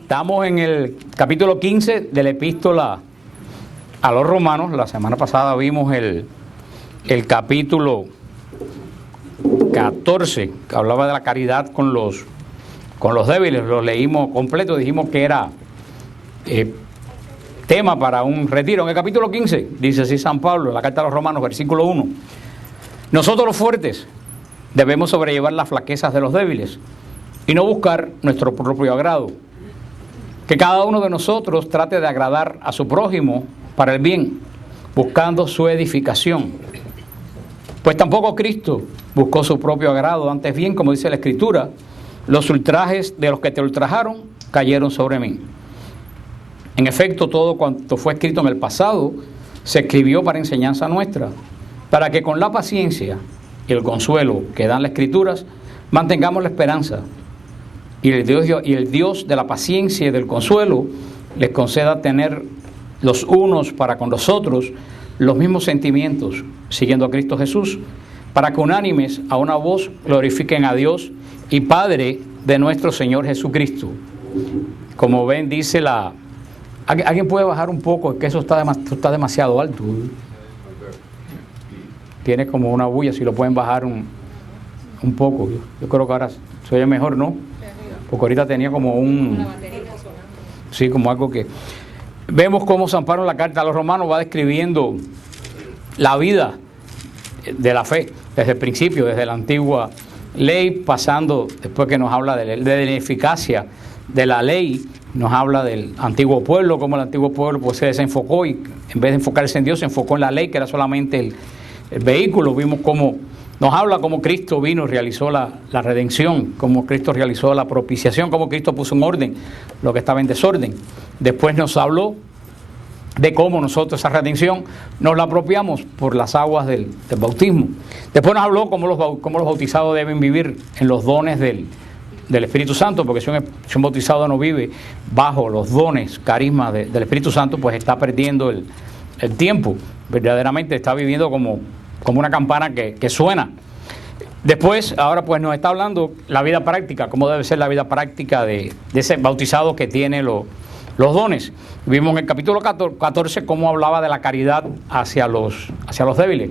Estamos en el capítulo 15 de la epístola a los romanos. La semana pasada vimos el capítulo 14, que hablaba de la caridad con los débiles. Lo leímos completo, dijimos que era tema para un retiro. En el capítulo 15 dice así San Pablo, en la carta a los romanos, versículo 1: nosotros los fuertes debemos sobrellevar las flaquezas de los débiles y no buscar nuestro propio agrado. Que cada uno de nosotros trate de agradar a su prójimo para el bien, buscando su edificación. Pues tampoco Cristo buscó su propio agrado, antes bien, como dice la Escritura, los ultrajes de los que te ultrajaron cayeron sobre mí. En efecto, todo cuanto fue escrito en el pasado se escribió para enseñanza nuestra, para que con la paciencia y el consuelo que dan las Escrituras mantengamos la esperanza. Y el Dios de la paciencia y del consuelo les conceda tener los unos para con los otros los mismos sentimientos, siguiendo a Cristo Jesús, para que unánimes a una voz glorifiquen a Dios y Padre de nuestro Señor Jesucristo. Como ven, dice la... ¿Alguien puede bajar un poco? Es que eso está demasiado alto. Tiene como una bulla, si lo pueden bajar un poco. Yo creo que ahora se oye mejor, ¿no? Porque ahorita tenía como sí, como algo que... Vemos cómo San Pablo en la carta a los romanos va describiendo la vida de la fe, desde el principio, desde la antigua ley, pasando, después que nos habla de la eficacia de la ley, nos habla del antiguo pueblo, cómo el antiguo pueblo pues se desenfocó y en vez de enfocarse en Dios, se enfocó en la ley, que era solamente el vehículo. Vimos cómo nos habla cómo Cristo vino y realizó la redención, cómo Cristo realizó la propiciación, cómo Cristo puso en orden lo que estaba en desorden. Después nos habló de cómo nosotros esa redención nos la apropiamos por las aguas del bautismo. Después nos habló cómo los bautizados deben vivir en los dones del Espíritu Santo, porque si un bautizado no vive bajo los dones, carismas del Espíritu Santo, pues está perdiendo el tiempo. Verdaderamente está viviendo como una campana que suena. Después, ahora pues nos está hablando la vida práctica, cómo debe ser la vida práctica de ese bautizado que tiene los dones. Vimos en el capítulo 14 cómo hablaba de la caridad hacia los débiles,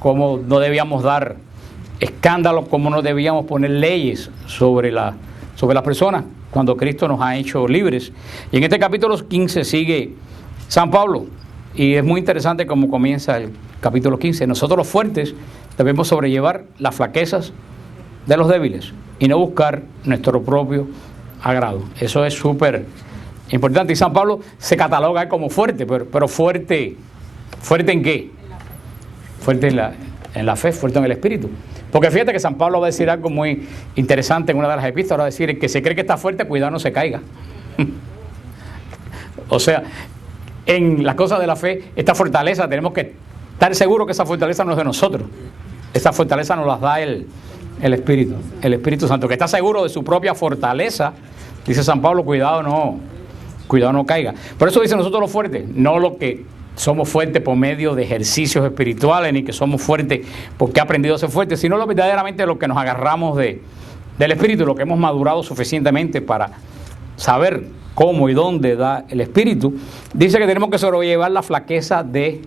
cómo no debíamos dar escándalos, cómo no debíamos poner leyes sobre las personas cuando Cristo nos ha hecho libres. Y en este capítulo 15 sigue San Pablo, y es muy interesante cómo comienza el capítulo 15. Nosotros los fuertes debemos sobrellevar las flaquezas de los débiles y no buscar nuestro propio agrado. Eso es súper importante. Y San Pablo se cataloga como fuerte, pero ¿fuerte en qué? Fuerte en la fe, fuerte en el Espíritu. Porque fíjate que San Pablo va a decir algo muy interesante en una de las epístolas. Va a decir: el que se cree que está fuerte, cuidado no se caiga. O sea, en las cosas de la fe, esta fortaleza, tenemos que estar seguros que esa fortaleza no es de nosotros. Esa fortaleza nos las da el Espíritu Santo, que está seguro de su propia fortaleza. Dice San Pablo: cuidado no caiga. Por eso dice nosotros los fuertes, no lo que somos fuertes por medio de ejercicios espirituales, ni que somos fuertes porque he aprendido a ser fuertes, sino verdaderamente lo que nos agarramos del Espíritu, lo que hemos madurado suficientemente para saber cómo y dónde da el Espíritu. Dice que tenemos que sobrellevar la flaqueza de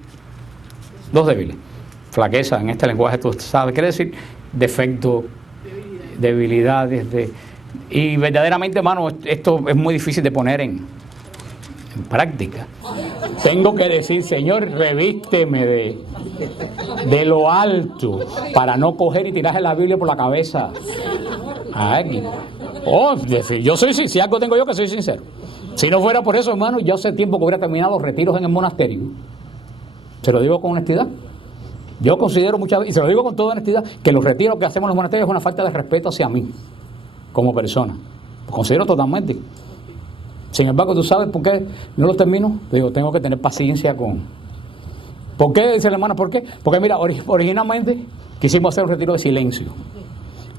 los débiles. Flaqueza, en este lenguaje tú sabes, quiere decir defecto, debilidades. Y verdaderamente, hermano, esto es muy difícil de poner en práctica. Tengo que decir: Señor, revísteme de lo alto para no coger y tirarse la Biblia por la cabeza. Aquí. Yo soy sincero, si algo tengo yo, que soy sincero. Si no fuera por eso, hermano, yo hace tiempo que hubiera terminado los retiros en el monasterio. Se lo digo con honestidad. Yo considero muchas veces, y se lo digo con toda honestidad, que los retiros que hacemos en los monasterios es una falta de respeto hacia mí, como persona. Lo considero totalmente. Sin embargo, ¿tú sabes por qué no los termino? Digo, tengo que tener paciencia con... ¿Por qué? Dice la hermana, ¿por qué? Porque mira, originalmente quisimos hacer un retiro de silencio.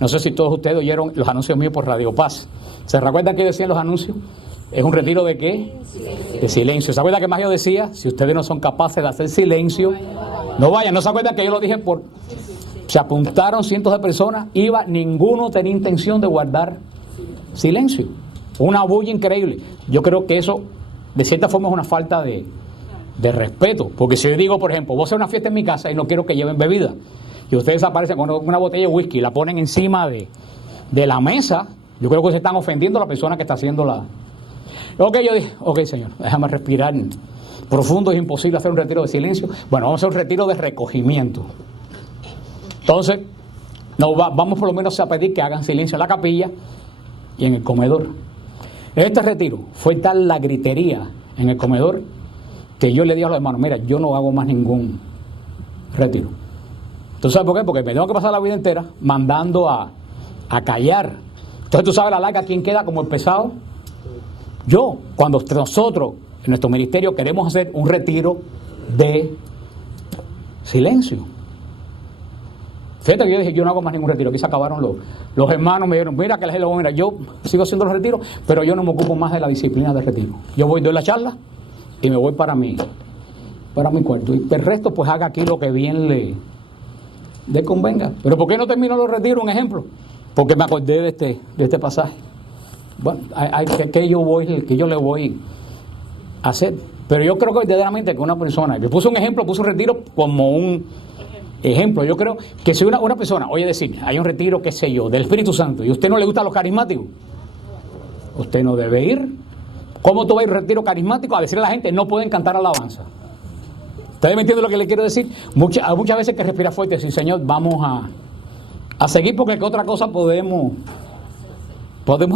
No sé si todos ustedes oyeron los anuncios míos por Radio Paz. ¿Se recuerdan qué decían los anuncios? ¿Es un retiro de qué? De silencio. ¿Se acuerdan que más yo decía? Si ustedes no son capaces de hacer silencio, no vayan. ¿No se acuerdan que yo lo dije se apuntaron cientos de personas, ninguno tenía intención de guardar silencio? una bulla increíble. Yo creo que eso, de cierta forma, es una falta de respeto. Porque si yo digo, por ejemplo, voy a hacer una fiesta en mi casa y no quiero que lleven bebida, y ustedes aparecen con una botella de whisky y la ponen encima de la mesa, yo creo que se están ofendiendo a la persona que está haciendo la... Ok, yo dije, ok, Señor, déjame respirar profundo, es imposible hacer un retiro de silencio. Bueno, vamos a hacer un retiro de recogimiento. Entonces, vamos por lo menos a pedir que hagan silencio en la capilla y en el comedor. En este retiro fue tal la gritería en el comedor que yo le dije a los hermanos, mira, yo no hago más ningún retiro. ¿Tú sabes por qué? Porque me tengo que pasar la vida entera mandando a callar. Entonces tú sabes la larga quién queda como el pesado. Yo, cuando nosotros en nuestro ministerio queremos hacer un retiro de silencio. Fíjate que yo dije, yo no hago más ningún retiro. Aquí se acabaron los hermanos, me dijeron, mira que les digo, mira, yo sigo haciendo los retiros, pero yo no me ocupo más de la disciplina del retiro. Yo doy la charla y me voy para mi cuarto. Y el resto pues haga aquí lo que bien le convenga. Pero ¿por qué no termino los retiros? Un ejemplo. Porque me acordé de este pasaje. Bueno, que yo le voy a hacer. Pero yo creo que verdaderamente que una persona que puso un ejemplo, puso un retiro como un ejemplo. Yo creo que si una persona, oye decir, hay un retiro, qué sé yo, del Espíritu Santo, y a usted no le gustan los carismáticos, usted no debe ir. ¿Cómo tú vas a ir a un retiro carismático a decirle a la gente, no pueden cantar alabanza? ¿Ustedes me entienden lo que le quiero decir? Muchas veces que respirar fuerte y decir, Señor, vamos a seguir porque ¿qué otra cosa podemos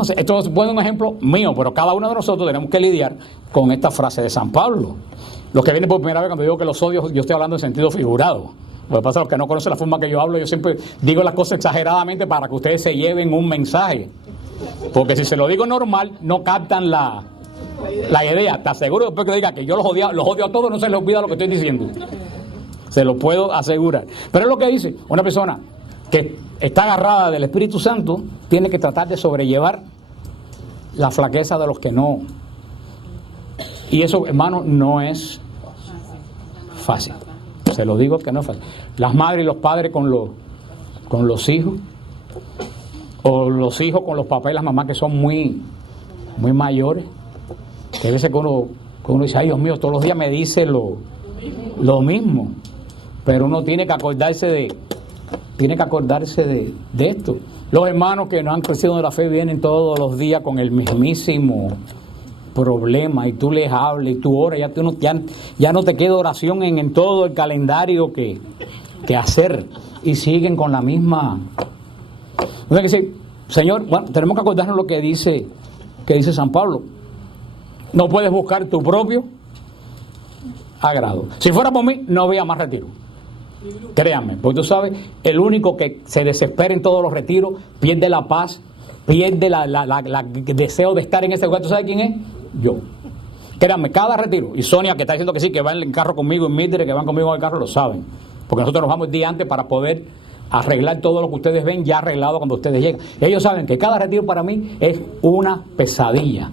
hacer? Esto es un ejemplo mío, pero cada uno de nosotros tenemos que lidiar con esta frase de San Pablo. Los que vienen por primera vez cuando digo que los odios, yo estoy hablando en sentido figurado. Lo que pasa es que los que no conocen la forma que yo hablo, yo siempre digo las cosas exageradamente para que ustedes se lleven un mensaje. Porque si se lo digo normal, no captan la idea. Te aseguro después que diga que yo los odio a todos, no se les olvida lo que estoy diciendo. Se lo puedo asegurar. Pero es lo que dice una persona que está agarrada del Espíritu Santo, tiene que tratar de sobrellevar la flaqueza de los que no. Y eso, hermano, no es fácil. Se lo digo que no es fácil. Las madres y los padres con los hijos, o los hijos con los papás y las mamás que son muy mayores, que a veces que uno dice, ay Dios mío, todos los días me dice lo mismo, pero uno tiene que acordarse de esto. Los hermanos que no han crecido en la fe vienen todos los días con el mismísimo problema y tú les hablas y tú oras, ya no te queda oración en todo el calendario que hacer y siguen con la misma. O sea que sí, Señor, bueno, tenemos que acordarnos lo que dice San Pablo. No puedes buscar tu propio agrado. Si fuera por mí, no había más retiro. Créanme, porque tú sabes, el único que se desespera en todos los retiros, pierde la paz, pierde el deseo de estar en ese lugar. ¿Tú sabes quién es? Yo. Créanme, cada retiro, y Sonia que está diciendo que sí, que va en el carro conmigo, y Mildred que van conmigo en el carro, lo saben. Porque nosotros nos vamos el día antes para poder arreglar todo lo que ustedes ven ya arreglado cuando ustedes llegan. Ellos saben que cada retiro para mí es una pesadilla.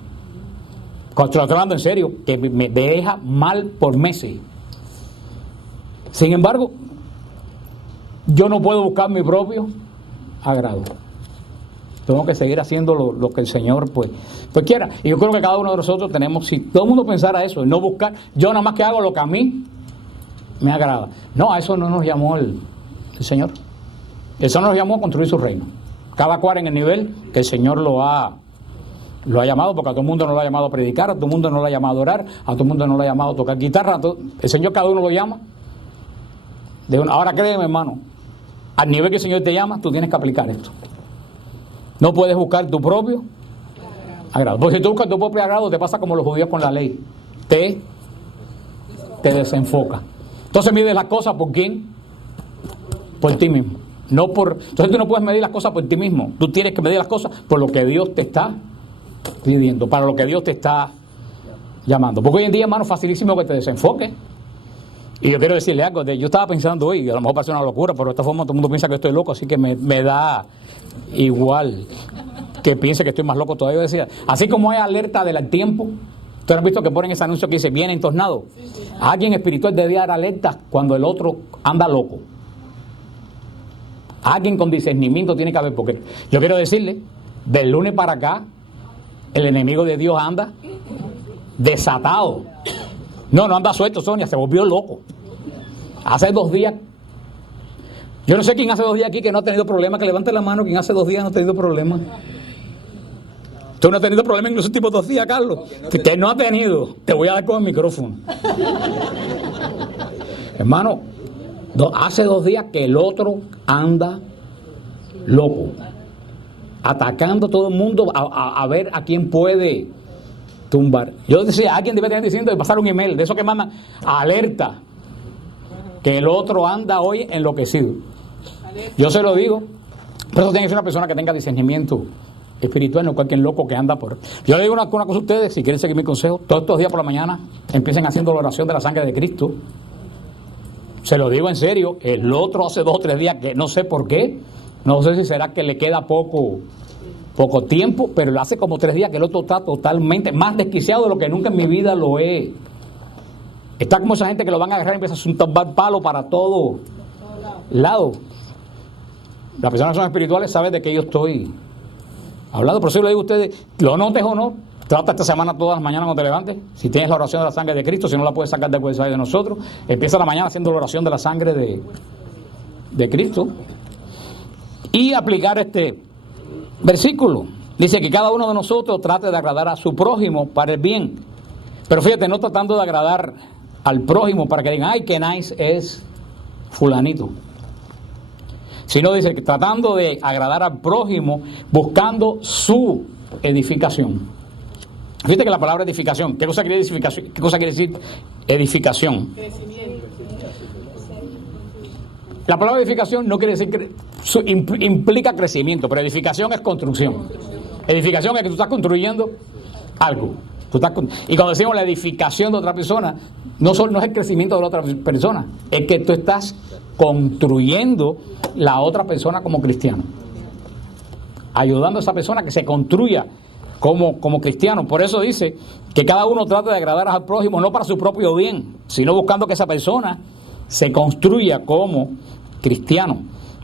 Cuando estoy hablando en serio, que me deja mal por meses. Sin embargo, yo no puedo buscar mi propio agrado. Tengo que seguir haciendo lo que el Señor pues quiera. Y yo creo que cada uno de nosotros tenemos, si todo el mundo pensara eso, no buscar, yo nada más que hago lo que a mí me agrada. No, a eso no nos llamó el Señor. El Señor nos llamó a construir su reino. Cada cual en el nivel que el Señor lo ha llamado, porque a todo el mundo no lo ha llamado a predicar, a todo el mundo no lo ha llamado a orar, a todo el mundo no lo ha llamado a tocar guitarra. El Señor cada uno lo llama. Ahora créeme, hermano, al nivel que el Señor te llama, tú tienes que aplicar esto. No puedes buscar tu propio agrado. Porque si tú buscas tu propio agrado, te pasa como los judíos con la ley. Te desenfoca. Entonces mides las cosas por quién? Por ti mismo. Entonces tú no puedes medir las cosas por ti mismo. Tú tienes que medir las cosas por lo que Dios te está pidiendo, para lo que Dios te está llamando. Porque hoy en día, hermano, es facilísimo que te desenfoque. Y yo quiero decirle algo, yo estaba pensando hoy, a lo mejor parece una locura, pero de esta forma todo el mundo piensa que estoy loco, así que me da igual que piense que estoy más loco todavía. Decía, así como hay alerta del tiempo, ustedes han visto que ponen ese anuncio que dice, viene entornado. Alguien espiritual debe dar alerta cuando el otro anda loco. Alguien con discernimiento tiene que haber, porque yo quiero decirle, del lunes para acá, El enemigo de Dios anda desatado. No anda suelto, Sonia, se volvió loco. Hace 2 días, yo no sé quién hace 2 días aquí que no ha tenido problemas, que levante la mano, quien hace 2 días no ha tenido problemas. Tú no has tenido problemas en los últimos 2 días, Carlos. Que no ha tenido. Te voy a dar con el micrófono. Hermano, hace 2 días que el otro anda loco, atacando a todo el mundo a ver a quién puede tumbar. Yo decía, alguien debe tener diciendo de pasar un email, de eso que mandan alerta, que el otro anda hoy enloquecido. Yo se lo digo, por eso tiene que ser una persona que tenga discernimiento espiritual, no cualquier loco que anda por... Yo le digo una cosa a ustedes, si quieren seguir mi consejo, todos estos días por la mañana empiecen haciendo la oración de la sangre de Cristo. Se lo digo en serio, el otro hace 2 o 3 días que no sé por qué, no sé si será que le queda poco tiempo, pero lo hace como 3 días que el otro está totalmente más desquiciado de lo que nunca en mi vida lo he. Está como esa gente que lo van a agarrar y empieza a tumbar palo para todo lado. Las personas que son espirituales saben de qué yo estoy hablando. Por eso le digo a ustedes, lo notes o no, trata esta semana todas las mañanas cuando te levantes. Si tienes la oración de la sangre de Cristo, si no la puedes sacar del website de nosotros, empieza la mañana haciendo la oración de la sangre de Cristo. Y aplicar este versículo. Dice que cada uno de nosotros trate de agradar a su prójimo para el bien. Pero fíjate, no tratando de agradar al prójimo para que digan, ay, qué nice es fulanito. Sino dice que tratando de agradar al prójimo, buscando su edificación. Fíjate que la palabra edificación, ¿qué cosa quiere edificación? ¿Qué cosa quiere decir edificación? Crecimiento. La palabra edificación no quiere decir que implica crecimiento, pero edificación es construcción. Edificación es que tú estás construyendo algo. Y cuando decimos la edificación de otra persona, no es el crecimiento de la otra persona, es que tú estás construyendo la otra persona como cristiano, ayudando a esa persona que se construya como cristiano. Por eso dice que cada uno trate de agradar al prójimo, no para su propio bien, sino buscando que esa persona se construya como cristiano.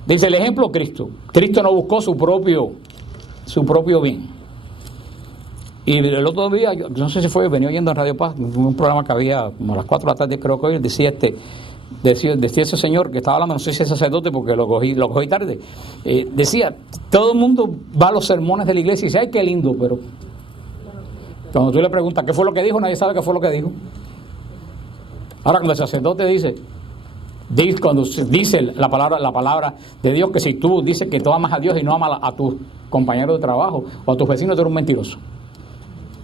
Dice el ejemplo Cristo. Cristo no buscó su propio bien. Y el otro día, yo no sé si fue, venía oyendo en Radio Paz, un programa que había como a las 4 de la tarde, creo que hoy, decía ese señor que estaba hablando, no sé si es sacerdote porque lo cogí tarde, decía, todo el mundo va a los sermones de la iglesia y dice, ay, qué lindo, pero cuando tú le preguntas qué fue lo que dijo, nadie sabe qué fue lo que dijo. Ahora cuando el sacerdote cuando dice la palabra de Dios, que si tú dices que tú amas a Dios y no amas a tus compañeros de trabajo o a tus vecinos, tú eres un mentiroso.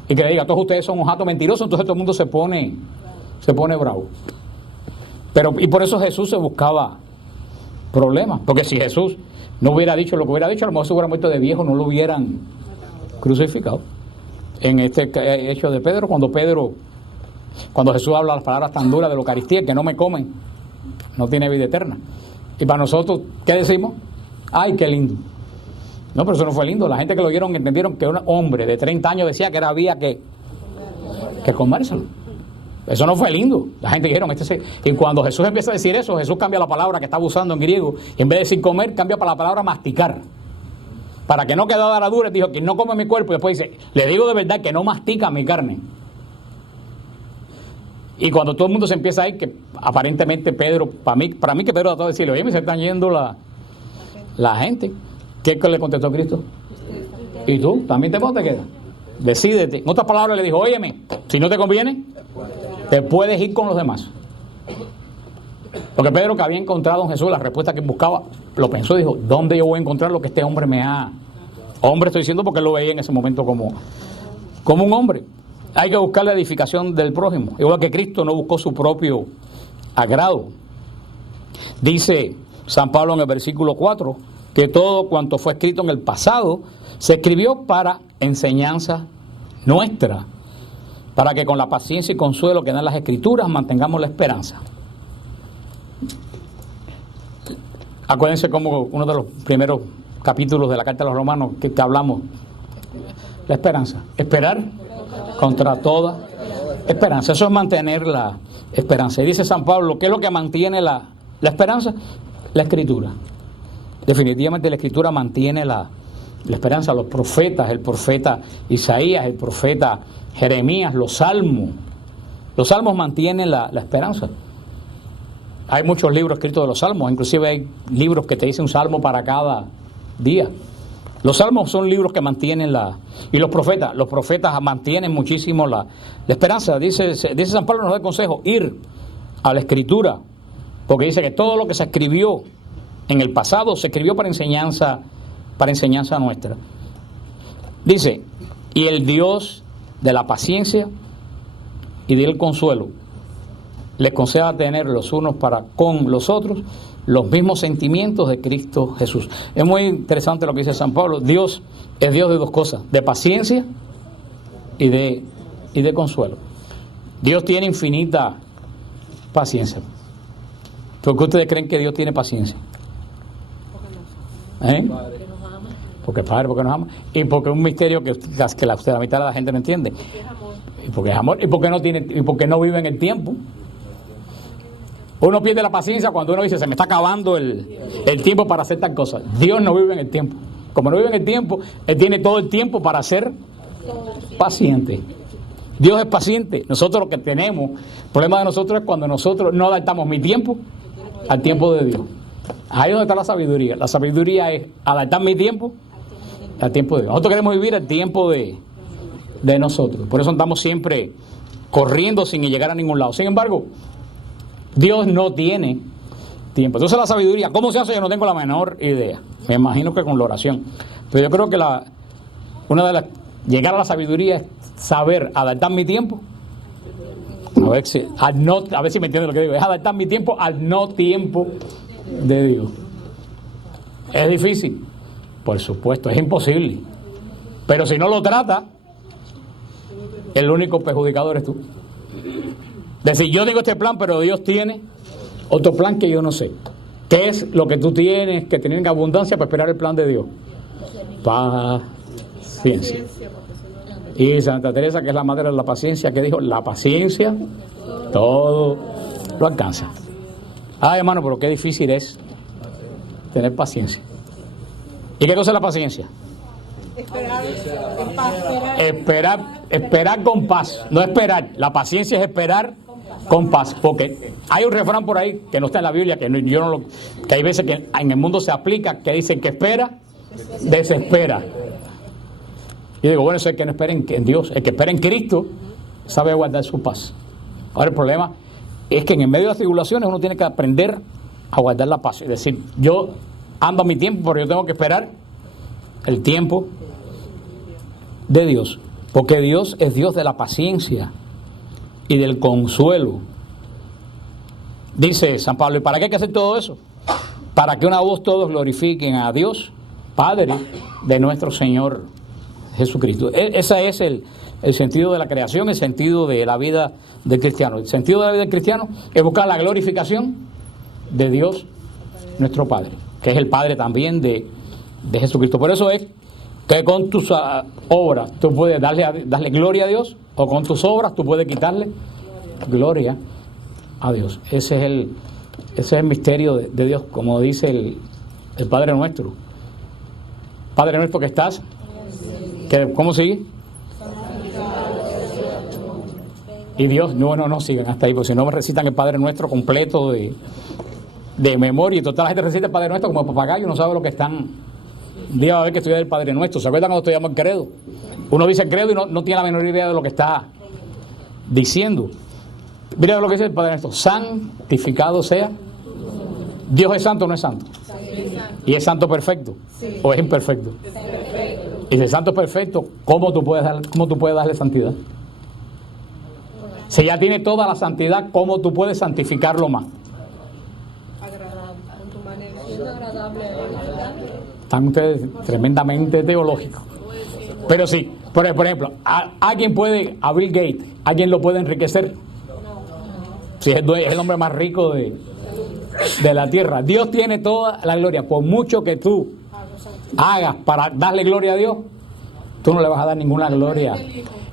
Y que le diga, todos ustedes son un jato mentiroso, entonces todo el mundo se pone bravo. Y por eso Jesús se buscaba problemas, porque si Jesús no hubiera dicho lo que hubiera dicho, a lo mejor se hubiera muerto de viejo, no lo hubieran crucificado. En este hecho de Pedro, cuando Jesús habla las palabras tan duras de la Eucaristía, que no me comen, no tiene vida eterna. Y para nosotros, ¿qué decimos? ¡Ay, qué lindo! No, pero eso no fue lindo. La gente que lo vieron entendieron que un hombre de 30 años decía que había que comérselo. Eso no fue lindo. La gente dijeron, y cuando Jesús empieza a decir eso, Jesús cambia la palabra que estaba usando en griego, y en vez de decir comer, cambia para la palabra masticar. Para que no quedara la dura, dijo, quien no come mi cuerpo, y después dice, le digo de verdad que no mastica mi carne. Y cuando todo el mundo se empieza a ir, que aparentemente Pedro, para mí que Pedro trató de decirle, oye, me se están yendo la gente. ¿Qué le contestó Cristo? ¿Y tú? ¿También te quedas? Decídete. En otras palabras le dijo, óyeme, si no te conviene, te puedes ir con los demás. Porque Pedro, que había encontrado en Jesús la respuesta que buscaba, lo pensó y dijo, ¿dónde yo voy a encontrar lo que este hombre me ha... Hombre estoy diciendo porque él lo veía en ese momento como un hombre. Hay que buscar la edificación del prójimo. Igual que Cristo no buscó su propio agrado. Dice San Pablo en el versículo 4, que todo cuanto fue escrito en el pasado se escribió para enseñanza nuestra, para que con la paciencia y consuelo que dan las Escrituras mantengamos la esperanza. Acuérdense como uno de los primeros capítulos de la Carta de los Romanos que hablamos, la esperanza. Esperar contra toda esperanza. Eso es mantener la esperanza. Y dice San Pablo, ¿qué es lo que mantiene la esperanza? La Escritura. Definitivamente la Escritura mantiene la La esperanza, los profetas, el profeta Isaías, el profeta Jeremías, los salmos. Los salmos mantienen la esperanza. Hay muchos libros escritos de los salmos, inclusive hay libros que te dicen un salmo para cada día. Los salmos son libros que mantienen y los profetas mantienen muchísimo la esperanza. Dice San Pablo, nos da el consejo, ir a la Escritura, porque dice que todo lo que se escribió en el pasado se escribió para enseñanza nuestra. Dice, y el Dios de la paciencia y del consuelo les conceda tener los unos para con los otros los mismos sentimientos de Cristo Jesús. Es muy interesante lo que dice San Pablo. Dios es Dios de dos cosas, de paciencia y de consuelo. Dios tiene infinita paciencia. ¿Por qué ustedes creen que Dios tiene paciencia? Porque es Padre, porque nos ama. Y porque es un misterio que la mitad de la gente no entiende. Y porque es amor. Y porque no vive en el tiempo. Uno pierde la paciencia cuando uno dice, se me está acabando el tiempo para hacer tal cosa. Dios no vive en el tiempo. Como no vive en el tiempo, Él tiene todo el tiempo para ser paciente. Dios es paciente. Nosotros lo que tenemos, el problema de nosotros es cuando nosotros no adaptamos mi tiempo al tiempo de Dios. Ahí es donde está la sabiduría. La sabiduría es adaptar mi tiempo al tiempo de Dios. Nosotros queremos vivir el tiempo de nosotros. Por eso andamos siempre corriendo sin llegar a ningún lado. Sin embargo, Dios no tiene tiempo. Entonces la sabiduría, ¿cómo se hace? Yo no tengo la menor idea. Me imagino que con la oración. Pero yo creo que llegar a la sabiduría es saber adaptar mi tiempo. A ver si me entienden lo que digo. Es adaptar mi tiempo al no tiempo de Dios. ¿Es difícil? Por supuesto, es imposible. Pero si no lo trata, el único perjudicador es tú. Decir, yo digo este plan, pero Dios tiene otro plan que yo no sé. ¿Qué es lo que tú tienes que tener en abundancia para esperar el plan de Dios? Paciencia. Y Santa Teresa, que es la madre de la paciencia, que dijo, la paciencia todo lo alcanza. Ay, hermano, pero qué difícil es tener paciencia. ¿Y qué cosa es la paciencia? Esperar con paz. No esperar. La paciencia es esperar con paz. Porque hay un refrán por ahí que no está en la Biblia, que hay veces que en el mundo se aplica, que dicen que espera, desespera. Y digo, bueno, eso es el que no espera en Dios. El que espera en Cristo sabe guardar su paz. Ahora el problema es que en el medio de las tribulaciones uno tiene que aprender a guardar la paz. Es decir, yo ando a mi tiempo, pero yo tengo que esperar el tiempo de Dios. Porque Dios es Dios de la paciencia y del consuelo. Dice San Pablo, ¿y para qué hay que hacer todo eso? Para que una voz todos glorifiquen a Dios, Padre de nuestro Señor Jesucristo. Ese es el sentido de la creación, el sentido de la vida del cristiano. El sentido de la vida del cristiano es buscar la glorificación de Dios, nuestro Padre, que es el Padre también de Jesucristo. Por eso es que con tus obras tú puedes darle gloria a Dios, o con tus obras tú puedes quitarle gloria a Dios. Ese es el misterio de Dios, como dice el Padre Nuestro. Padre nuestro que estás, ¿cómo sigue? Y Dios, no sigan hasta ahí, porque si no me recitan el Padre Nuestro completo de memoria, y toda la gente recita el Padre Nuestro como papagayo, no sabe lo que están. Un día va a ver que estudiar el Padre Nuestro. ¿Se acuerdan cuando estudiamos el credo? Uno dice el credo y no tiene la menor idea de lo que está diciendo. Mira lo que dice el Padre Nuestro: santificado sea. Dios es santo o no es santo. ¿Y es santo perfecto? ¿O es imperfecto? Y si el santo es perfecto, ¿cómo tú puedes darle santidad? Si ya tiene toda la santidad, ¿cómo tú puedes santificarlo más? Están ustedes tremendamente teológicos. Pero sí, por ejemplo, ¿alguien puede, a Bill Gates, alguien lo puede enriquecer? Si es el hombre más rico de la tierra. Dios tiene toda la gloria. Por mucho que tú hagas para darle gloria a Dios, tú no le vas a dar ninguna gloria.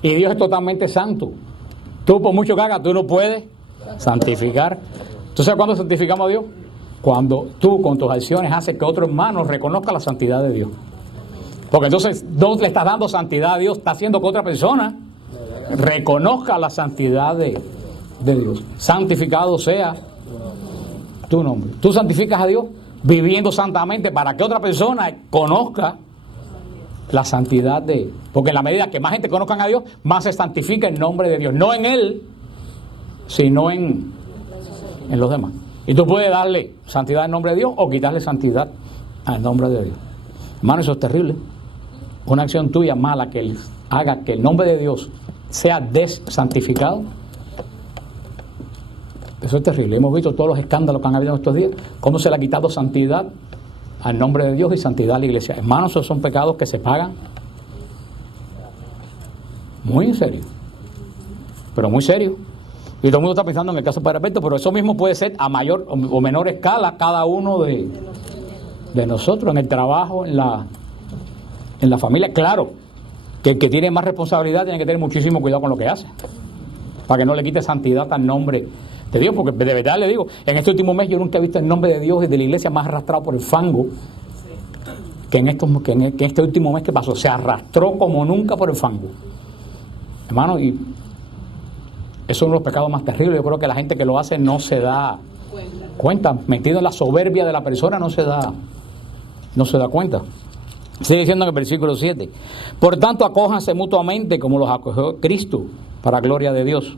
Y Dios es totalmente santo. Tú, por mucho que hagas, tú no puedes santificar. ¿Tú sabes cuándo santificamos a Dios? Cuando tú con tus acciones haces que otro hermano reconozca la santidad de Dios. Porque entonces no le estás dando santidad a Dios, está haciendo que otra persona reconozca la santidad de Dios. Santificado sea tu nombre. Tú santificas a Dios viviendo santamente para que otra persona conozca la santidad de Él. Porque en la medida que más gente conozcan a Dios, más se santifica el nombre de Dios. No en Él, sino en los demás. Y tú puedes darle santidad al nombre de Dios o quitarle santidad al nombre de Dios. Hermano, eso es terrible. Una acción tuya mala que haga que el nombre de Dios sea desantificado. Eso es terrible. Hemos visto todos los escándalos que han habido en estos días, cómo se le ha quitado santidad al nombre de Dios y santidad a la iglesia. Hermanos, esos son pecados que se pagan muy en serio, pero muy serio. Y todo el mundo está pensando en el caso de Padre Alberto, pero eso mismo puede ser a mayor o menor escala cada uno de nosotros, en el trabajo, en la familia. Claro, que el que tiene más responsabilidad tiene que tener muchísimo cuidado con lo que hace, para que no le quite santidad al nombre de Dios, porque de verdad le digo, en este último mes yo nunca he visto el nombre de Dios y de la iglesia más arrastrado por el fango que en este último mes que pasó. Se arrastró como nunca por el fango, hermano, y eso es uno de los pecados más terribles. Yo creo que la gente que lo hace no se da cuenta, metido en la soberbia de la persona, no se da cuenta. Sigue diciendo en el versículo 7: por tanto, acójanse mutuamente como los acogió Cristo, para gloria de Dios.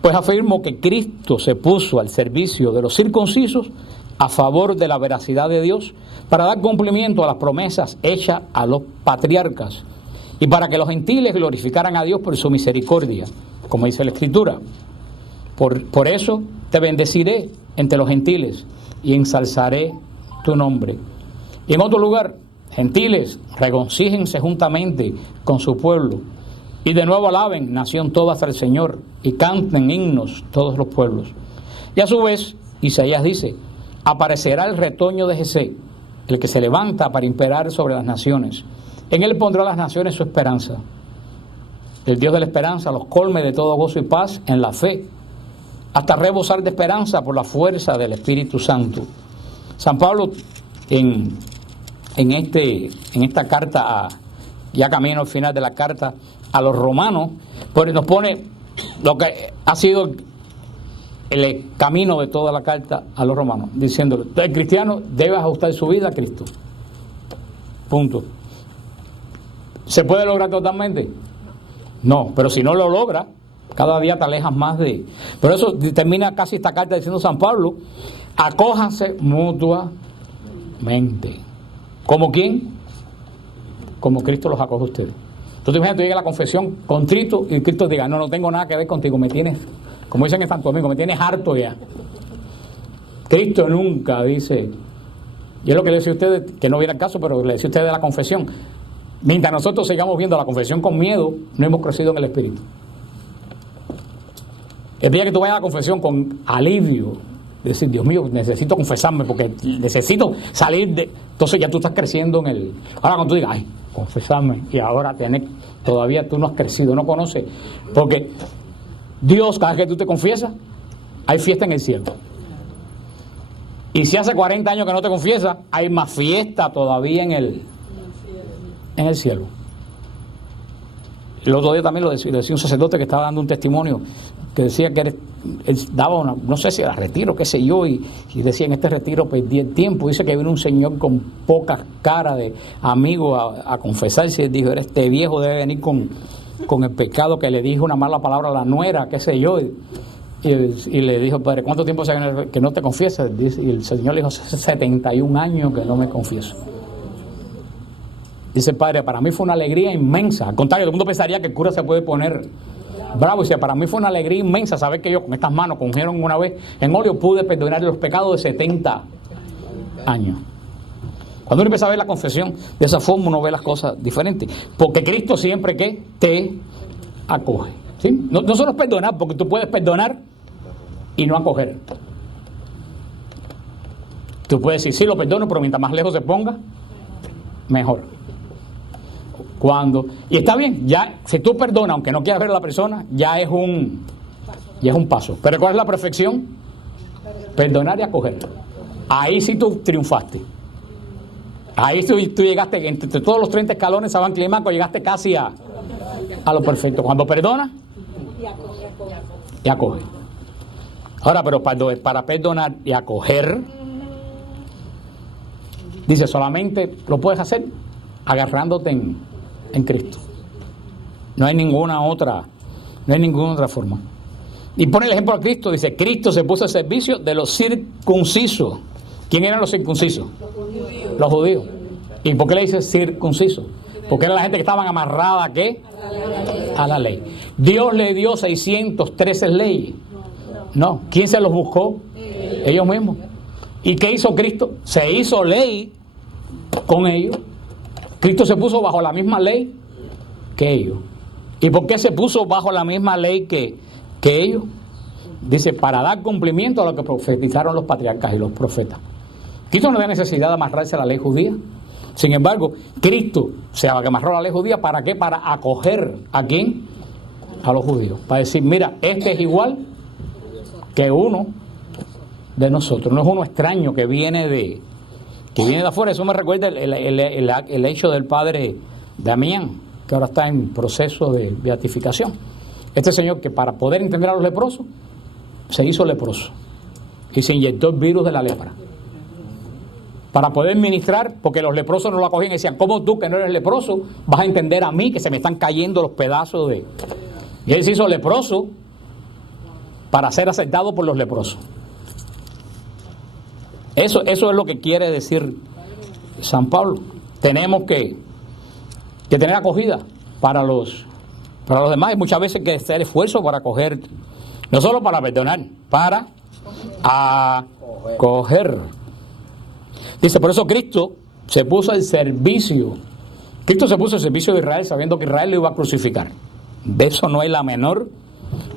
Pues afirmo que Cristo se puso al servicio de los circuncisos a favor de la veracidad de Dios, para dar cumplimiento a las promesas hechas a los patriarcas, y para que los gentiles glorificaran a Dios por su misericordia, como dice la Escritura. Por eso te bendeciré entre los gentiles y ensalzaré tu nombre. Y en otro lugar: gentiles, regocíjense juntamente con su pueblo, y de nuevo alaben nación todas al Señor, y canten himnos todos los pueblos. Y a su vez, Isaías dice: aparecerá el retoño de Jesé, el que se levanta para imperar sobre las naciones. En él pondrá a las naciones su esperanza. El Dios de la esperanza los colme de todo gozo y paz en la fe, hasta rebosar de esperanza por la fuerza del Espíritu Santo. San Pablo, en esta carta, ya camino al final de la carta a los romanos, pues nos pone lo que ha sido el camino de toda la carta a los romanos, diciéndole: el cristiano debe ajustar su vida a Cristo. Punto. ¿Se puede lograr totalmente? No, pero si no lo logra, cada día te alejas más de... Por eso termina casi esta carta diciendo San Pablo: acójanse mutuamente. ¿Como quién? Como Cristo los acoge a ustedes. Entonces imagínate, tú llegas a la confesión contrito y Cristo te diga: no tengo nada que ver contigo, me tienes, como dicen en Santo Domingo, me tienes harto ya. Cristo nunca dice, y es lo que le decía a ustedes, que no viene al caso, pero le decía a ustedes de la confesión: mientras nosotros sigamos viendo la confesión con miedo, no hemos crecido en el Espíritu. El día que tú vayas a la confesión con alivio, decir: Dios mío, necesito confesarme porque necesito salir de... Entonces ya tú estás creciendo en el... Ahora cuando tú digas: ay, confesarme, y ahora todavía tú no has crecido, no conoces, porque Dios, cada vez que tú te confiesas, hay fiesta en el cielo. Y si hace 40 años que no te confiesas, hay más fiesta todavía en el cielo. El otro día también lo decía un sacerdote que estaba dando un testimonio, que decía que él daba una, no sé si era retiro, qué sé yo, y decía: en este retiro perdí el tiempo. Dice que vino un señor con poca cara de amigo a confesarse, y él dijo: este viejo debe venir con el pecado que le dijo una mala palabra a la nuera, qué sé yo, y le dijo: padre, ¿cuánto tiempo hace que no te confiesas? Y el señor le dijo: hace 71 años que no me confieso. Dice: padre, para mí fue una alegría inmensa. Al contrario, todo el mundo pensaría que el cura se puede poner bravo. Dice: para mí fue una alegría inmensa saber que yo con estas manos que ungieron una vez en óleo pude perdonar los pecados de 70 años. Cuando uno empieza a ver la confesión de esa forma, uno ve las cosas diferentes. Porque Cristo siempre que te acoge. ¿Sí? No solo es perdonar, porque tú puedes perdonar y no acoger. Tú puedes decir: sí, lo perdono, pero mientras más lejos se ponga, mejor. Y está bien, ya si tú perdonas, aunque no quieras ver a la persona, ya es un paso. Pero ¿cuál es la perfección? Perdonar y acoger. Ahí sí tú triunfaste. Ahí tú llegaste, entre todos los 30 escalones San Climaco, llegaste casi a lo perfecto. Cuando perdona y acoge. Ahora, pero para perdonar y acoger, dice, solamente lo puedes hacer agarrándote en Cristo. No hay ninguna otra forma. Y pone el ejemplo a Cristo, dice, Cristo se puso al servicio de los circuncisos. ¿Quién eran los circuncisos? Los judíos. ¿Y por qué le dice circuncisos? Porque era la gente que estaban amarrada ¿a qué? A la ley. Dios le dio 613 leyes. No, ¿quién se los buscó? Ellos mismos. ¿Y qué hizo Cristo? Se hizo ley con ellos. Cristo se puso bajo la misma ley que ellos. ¿Y por qué se puso bajo la misma ley que ellos? Dice, para dar cumplimiento a lo que profetizaron los patriarcas y los profetas. Cristo no tiene necesidad de amarrarse a la ley judía. Sin embargo, Cristo se amarró a la ley judía, ¿para qué? Para acoger ¿a quién? A los judíos. Para decir, mira, este es igual que uno de nosotros. No es uno extraño que viene de afuera. Eso me recuerda el hecho del padre Damián, que ahora está en proceso de beatificación. Este señor que para poder entender a los leprosos, se hizo leproso y se inyectó el virus de la lepra. Para poder ministrar, porque los leprosos no lo acogían y decían, ¿cómo tú que no eres leproso vas a entender a mí que se me están cayendo los pedazos de...? Y él se hizo leproso para ser aceptado por los leprosos. Eso es lo que quiere decir San Pablo. Tenemos que tener acogida para los demás, y muchas veces hay que hacer esfuerzo para acoger, no solo para perdonar, para acoger. Dice, por eso Cristo se puso al servicio. Cristo se puso al servicio de Israel sabiendo que Israel lo iba a crucificar. De eso no hay la menor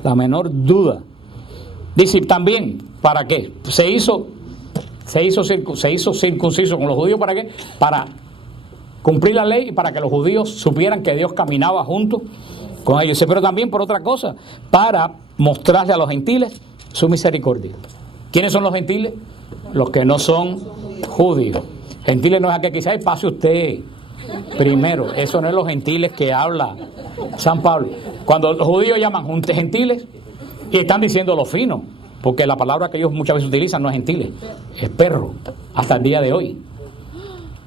duda. Dice también, ¿para qué? Se hizo circunciso con los judíos, ¿para qué? Para cumplir la ley y para que los judíos supieran que Dios caminaba junto con ellos. Pero también por otra cosa, para mostrarle a los gentiles su misericordia. ¿Quiénes son los gentiles? Los que no son judíos. Gentiles no es aquel que dice, pase usted primero. Eso no es los gentiles que habla San Pablo. Cuando los judíos llaman gentiles, y están diciendo lo fino, porque la palabra que ellos muchas veces utilizan no es gentiles, es perro, hasta el día de hoy.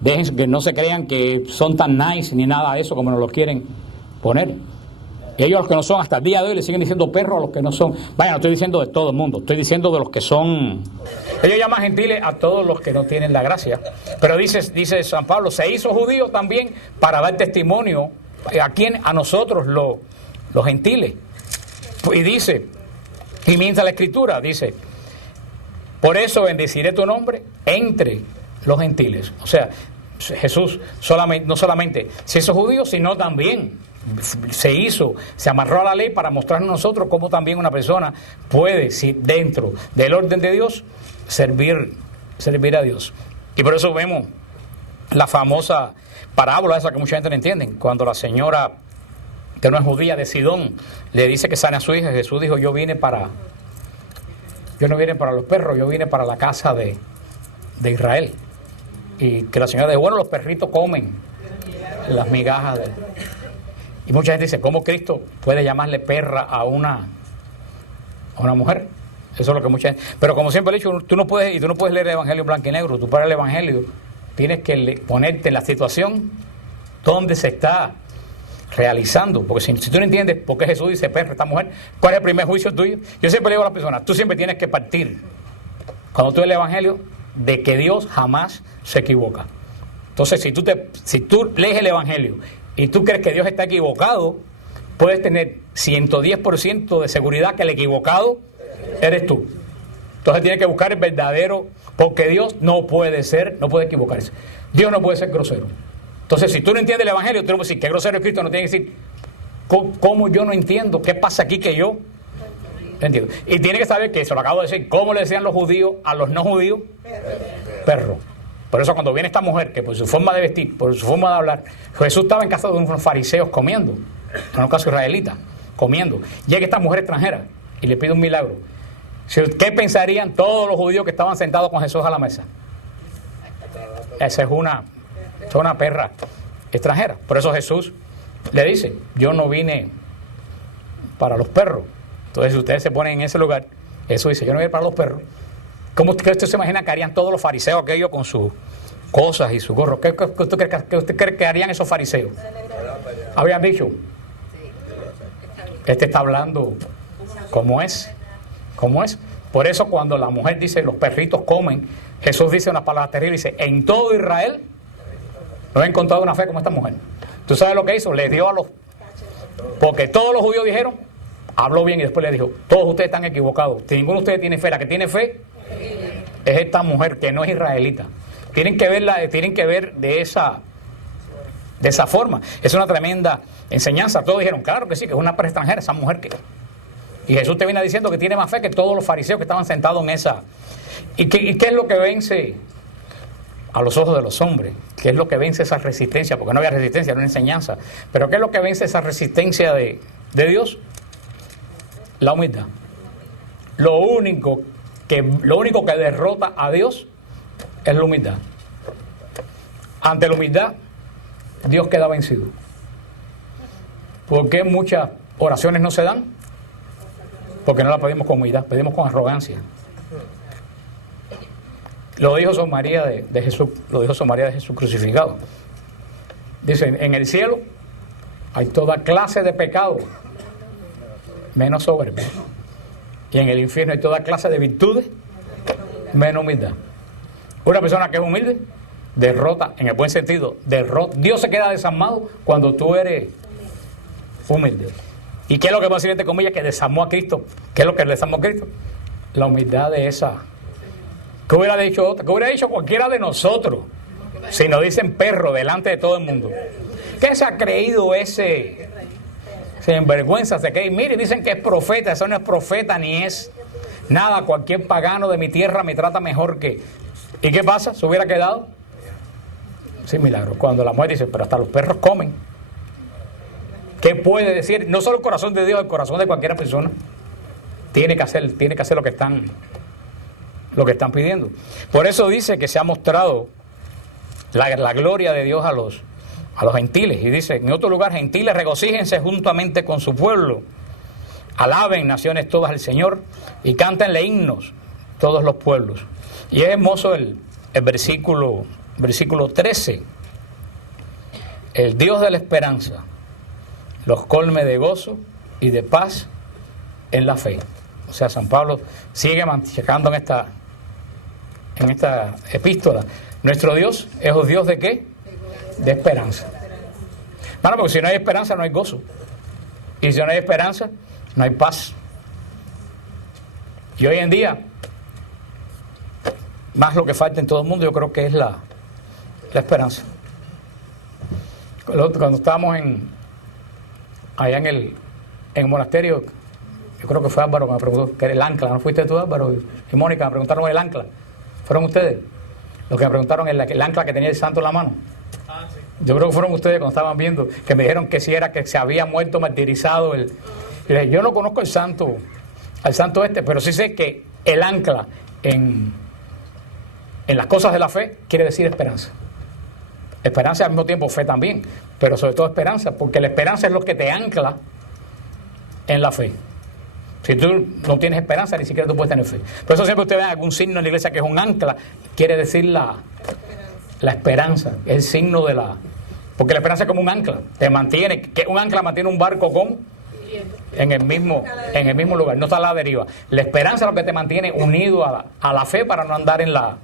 Dejen que no se crean que son tan nice ni nada de eso como nos lo quieren poner. Ellos, los que no son, hasta el día de hoy le siguen diciendo perro a los que no son. Vaya, no estoy diciendo de todo el mundo, estoy diciendo de los que son. Ellos llaman gentiles a todos los que no tienen la gracia. Pero dice San Pablo, se hizo judío también para dar testimonio a nosotros los gentiles. Y dice, y mientras la Escritura dice, por eso bendeciré tu nombre entre los gentiles. O sea, Jesús no solamente se hizo judío, sino también se amarró a la ley para mostrarnos a nosotros cómo también una persona puede, si dentro del orden de Dios, servir a Dios. Y por eso vemos la famosa parábola esa que mucha gente no entiende, cuando la señora que no es judía de Sidón le dice que sane a su hija. Jesús dijo, yo no vine para los perros, yo vine para la casa de Israel. Y que la señora dijo, bueno, los perritos comen las migajas y mucha gente dice, ¿cómo Cristo puede llamarle perra a una mujer? Eso es lo que mucha gente... Pero como siempre he dicho, tú no puedes leer el Evangelio en blanco y negro. Tú para el Evangelio tienes que ponerte en la situación donde se está realizando. Porque si tú no entiendes por qué Jesús dice perra a esta mujer, ¿cuál es el primer juicio tuyo? Yo siempre le digo a las personas, tú siempre tienes que partir, cuando tú lees el Evangelio, de que Dios jamás se equivoca. Entonces, si tú lees el Evangelio y tú crees que Dios está equivocado, puedes tener 110% de seguridad que el equivocado eres tú. Entonces tienes que buscar el verdadero, porque Dios no puede equivocarse. Dios no puede ser grosero. Entonces, si tú no entiendes el Evangelio, tú no puedes decir que grosero es Cristo, no tienes que decir, ¿cómo yo no entiendo? ¿Qué pasa aquí que yo entiendo? Y tiene que saber que eso lo acabo de decir, ¿cómo le decían los judíos a los no judíos? Perro. Por eso cuando viene esta mujer, que por su forma de vestir, por su forma de hablar, Jesús estaba en casa de unos fariseos comiendo, en un caso israelita, comiendo. Llega esta mujer extranjera y le pide un milagro. ¿Qué pensarían todos los judíos que estaban sentados con Jesús a la mesa? Esa es una es una perra extranjera. Por eso Jesús le dice, yo no vine para los perros. Entonces, si ustedes se ponen en ese lugar, Jesús dice, yo no vine para los perros. ¿Cómo usted se imagina que harían todos los fariseos aquellos con sus cosas y sus gorros? ¿Qué usted cree que harían esos fariseos? Habían dicho, este está hablando como es. Por eso cuando la mujer dice, los perritos comen, Jesús dice una palabra terrible, dice, en todo Israel no he encontrado una fe como esta mujer. ¿Tú sabes lo que hizo? Le dio a los... Porque todos los judíos dijeron, habló bien, y después le dijo, todos ustedes están equivocados, ninguno de ustedes tiene fe, la que tiene fe es esta mujer que no es israelita. Tienen que ver de esa forma. Es una tremenda enseñanza. Todos dijeron, claro que sí, que es una perra extranjera, esa mujer que... Y Jesús te viene diciendo que tiene más fe que todos los fariseos que estaban sentados en esa... ¿Y qué es lo que vence a los ojos de los hombres? ¿Qué es lo que vence esa resistencia? Porque no había resistencia, era una enseñanza. Pero ¿qué es lo que vence esa resistencia de Dios? La humildad. Lo único que derrota a Dios es la humildad. Ante la humildad, Dios queda vencido. ¿Por qué muchas oraciones no se dan? Porque no la pedimos con humildad, pedimos con arrogancia. Lo dijo Sor María de Jesús, lo dijo Sor María de Jesús crucificado. Dice, en el cielo hay toda clase de pecado, menos soberbia. Y en el infierno hay toda clase de virtudes, menos humildad. Una persona que es humilde, derrota, en el buen sentido, derrota. Dios se queda desarmado cuando tú eres humilde. ¿Y qué es lo que va a decir entre comillas que desarmó a Cristo? ¿Qué es lo que desarmó a Cristo? La humildad de esa. ¿Qué hubiera dicho otra? ¿Qué hubiera dicho cualquiera de nosotros si nos dicen perro delante de todo el mundo? ¿Qué se ha creído ese sinvergüenza? Se cree, mire, dicen que es profeta. Eso no es profeta ni es nada. Cualquier pagano de mi tierra me trata mejor que... ¿Y qué pasa? ¿Se hubiera quedado? Sin milagro. Cuando la mujer dice, pero hasta los perros comen. ¿Qué puede decir? No solo el corazón de Dios, el corazón de cualquier persona tiene que hacer lo que están pidiendo. Por eso dice que se ha mostrado la gloria de Dios a los gentiles. Y dice, en otro lugar, gentiles, regocíjense juntamente con su pueblo. Alaben naciones todas al Señor y cántenle himnos todos los pueblos. Y es hermoso el versículo 13. El Dios de la esperanza los colme de gozo y de paz en la fe. O sea, San Pablo sigue machacando en esta epístola. Nuestro Dios es un Dios ¿de qué? De esperanza. Bueno, porque si no hay esperanza no hay gozo. Y si no hay esperanza no hay paz. Y hoy en día, más lo que falta en todo el mundo, yo creo que es la esperanza. Cuando estábamos allá en el monasterio, yo creo que fue Álvaro que me preguntó, que era el ancla, ¿no fuiste tú, Álvaro? Y Mónica me preguntaron el ancla. ¿Fueron ustedes? Los que me preguntaron el ancla que tenía el santo en la mano. Sí. Yo creo que fueron ustedes cuando estaban viendo, que me dijeron que si era que se había muerto martirizado. Y le dije, yo no conozco al santo pero sí sé que el ancla en las cosas de la fe quiere decir esperanza. Esperanza y al mismo tiempo fe también, pero sobre todo esperanza, porque la esperanza es lo que te ancla en la fe. Si tú no tienes esperanza, ni siquiera tú puedes tener fe. Por eso siempre usted ve algún signo en la iglesia que es un ancla, quiere decir la esperanza, es el signo de la... Porque la esperanza es como un ancla, te mantiene, que un ancla mantiene un barco en el mismo lugar, no está a la deriva. La esperanza es lo que te mantiene unido a la fe para no andar en la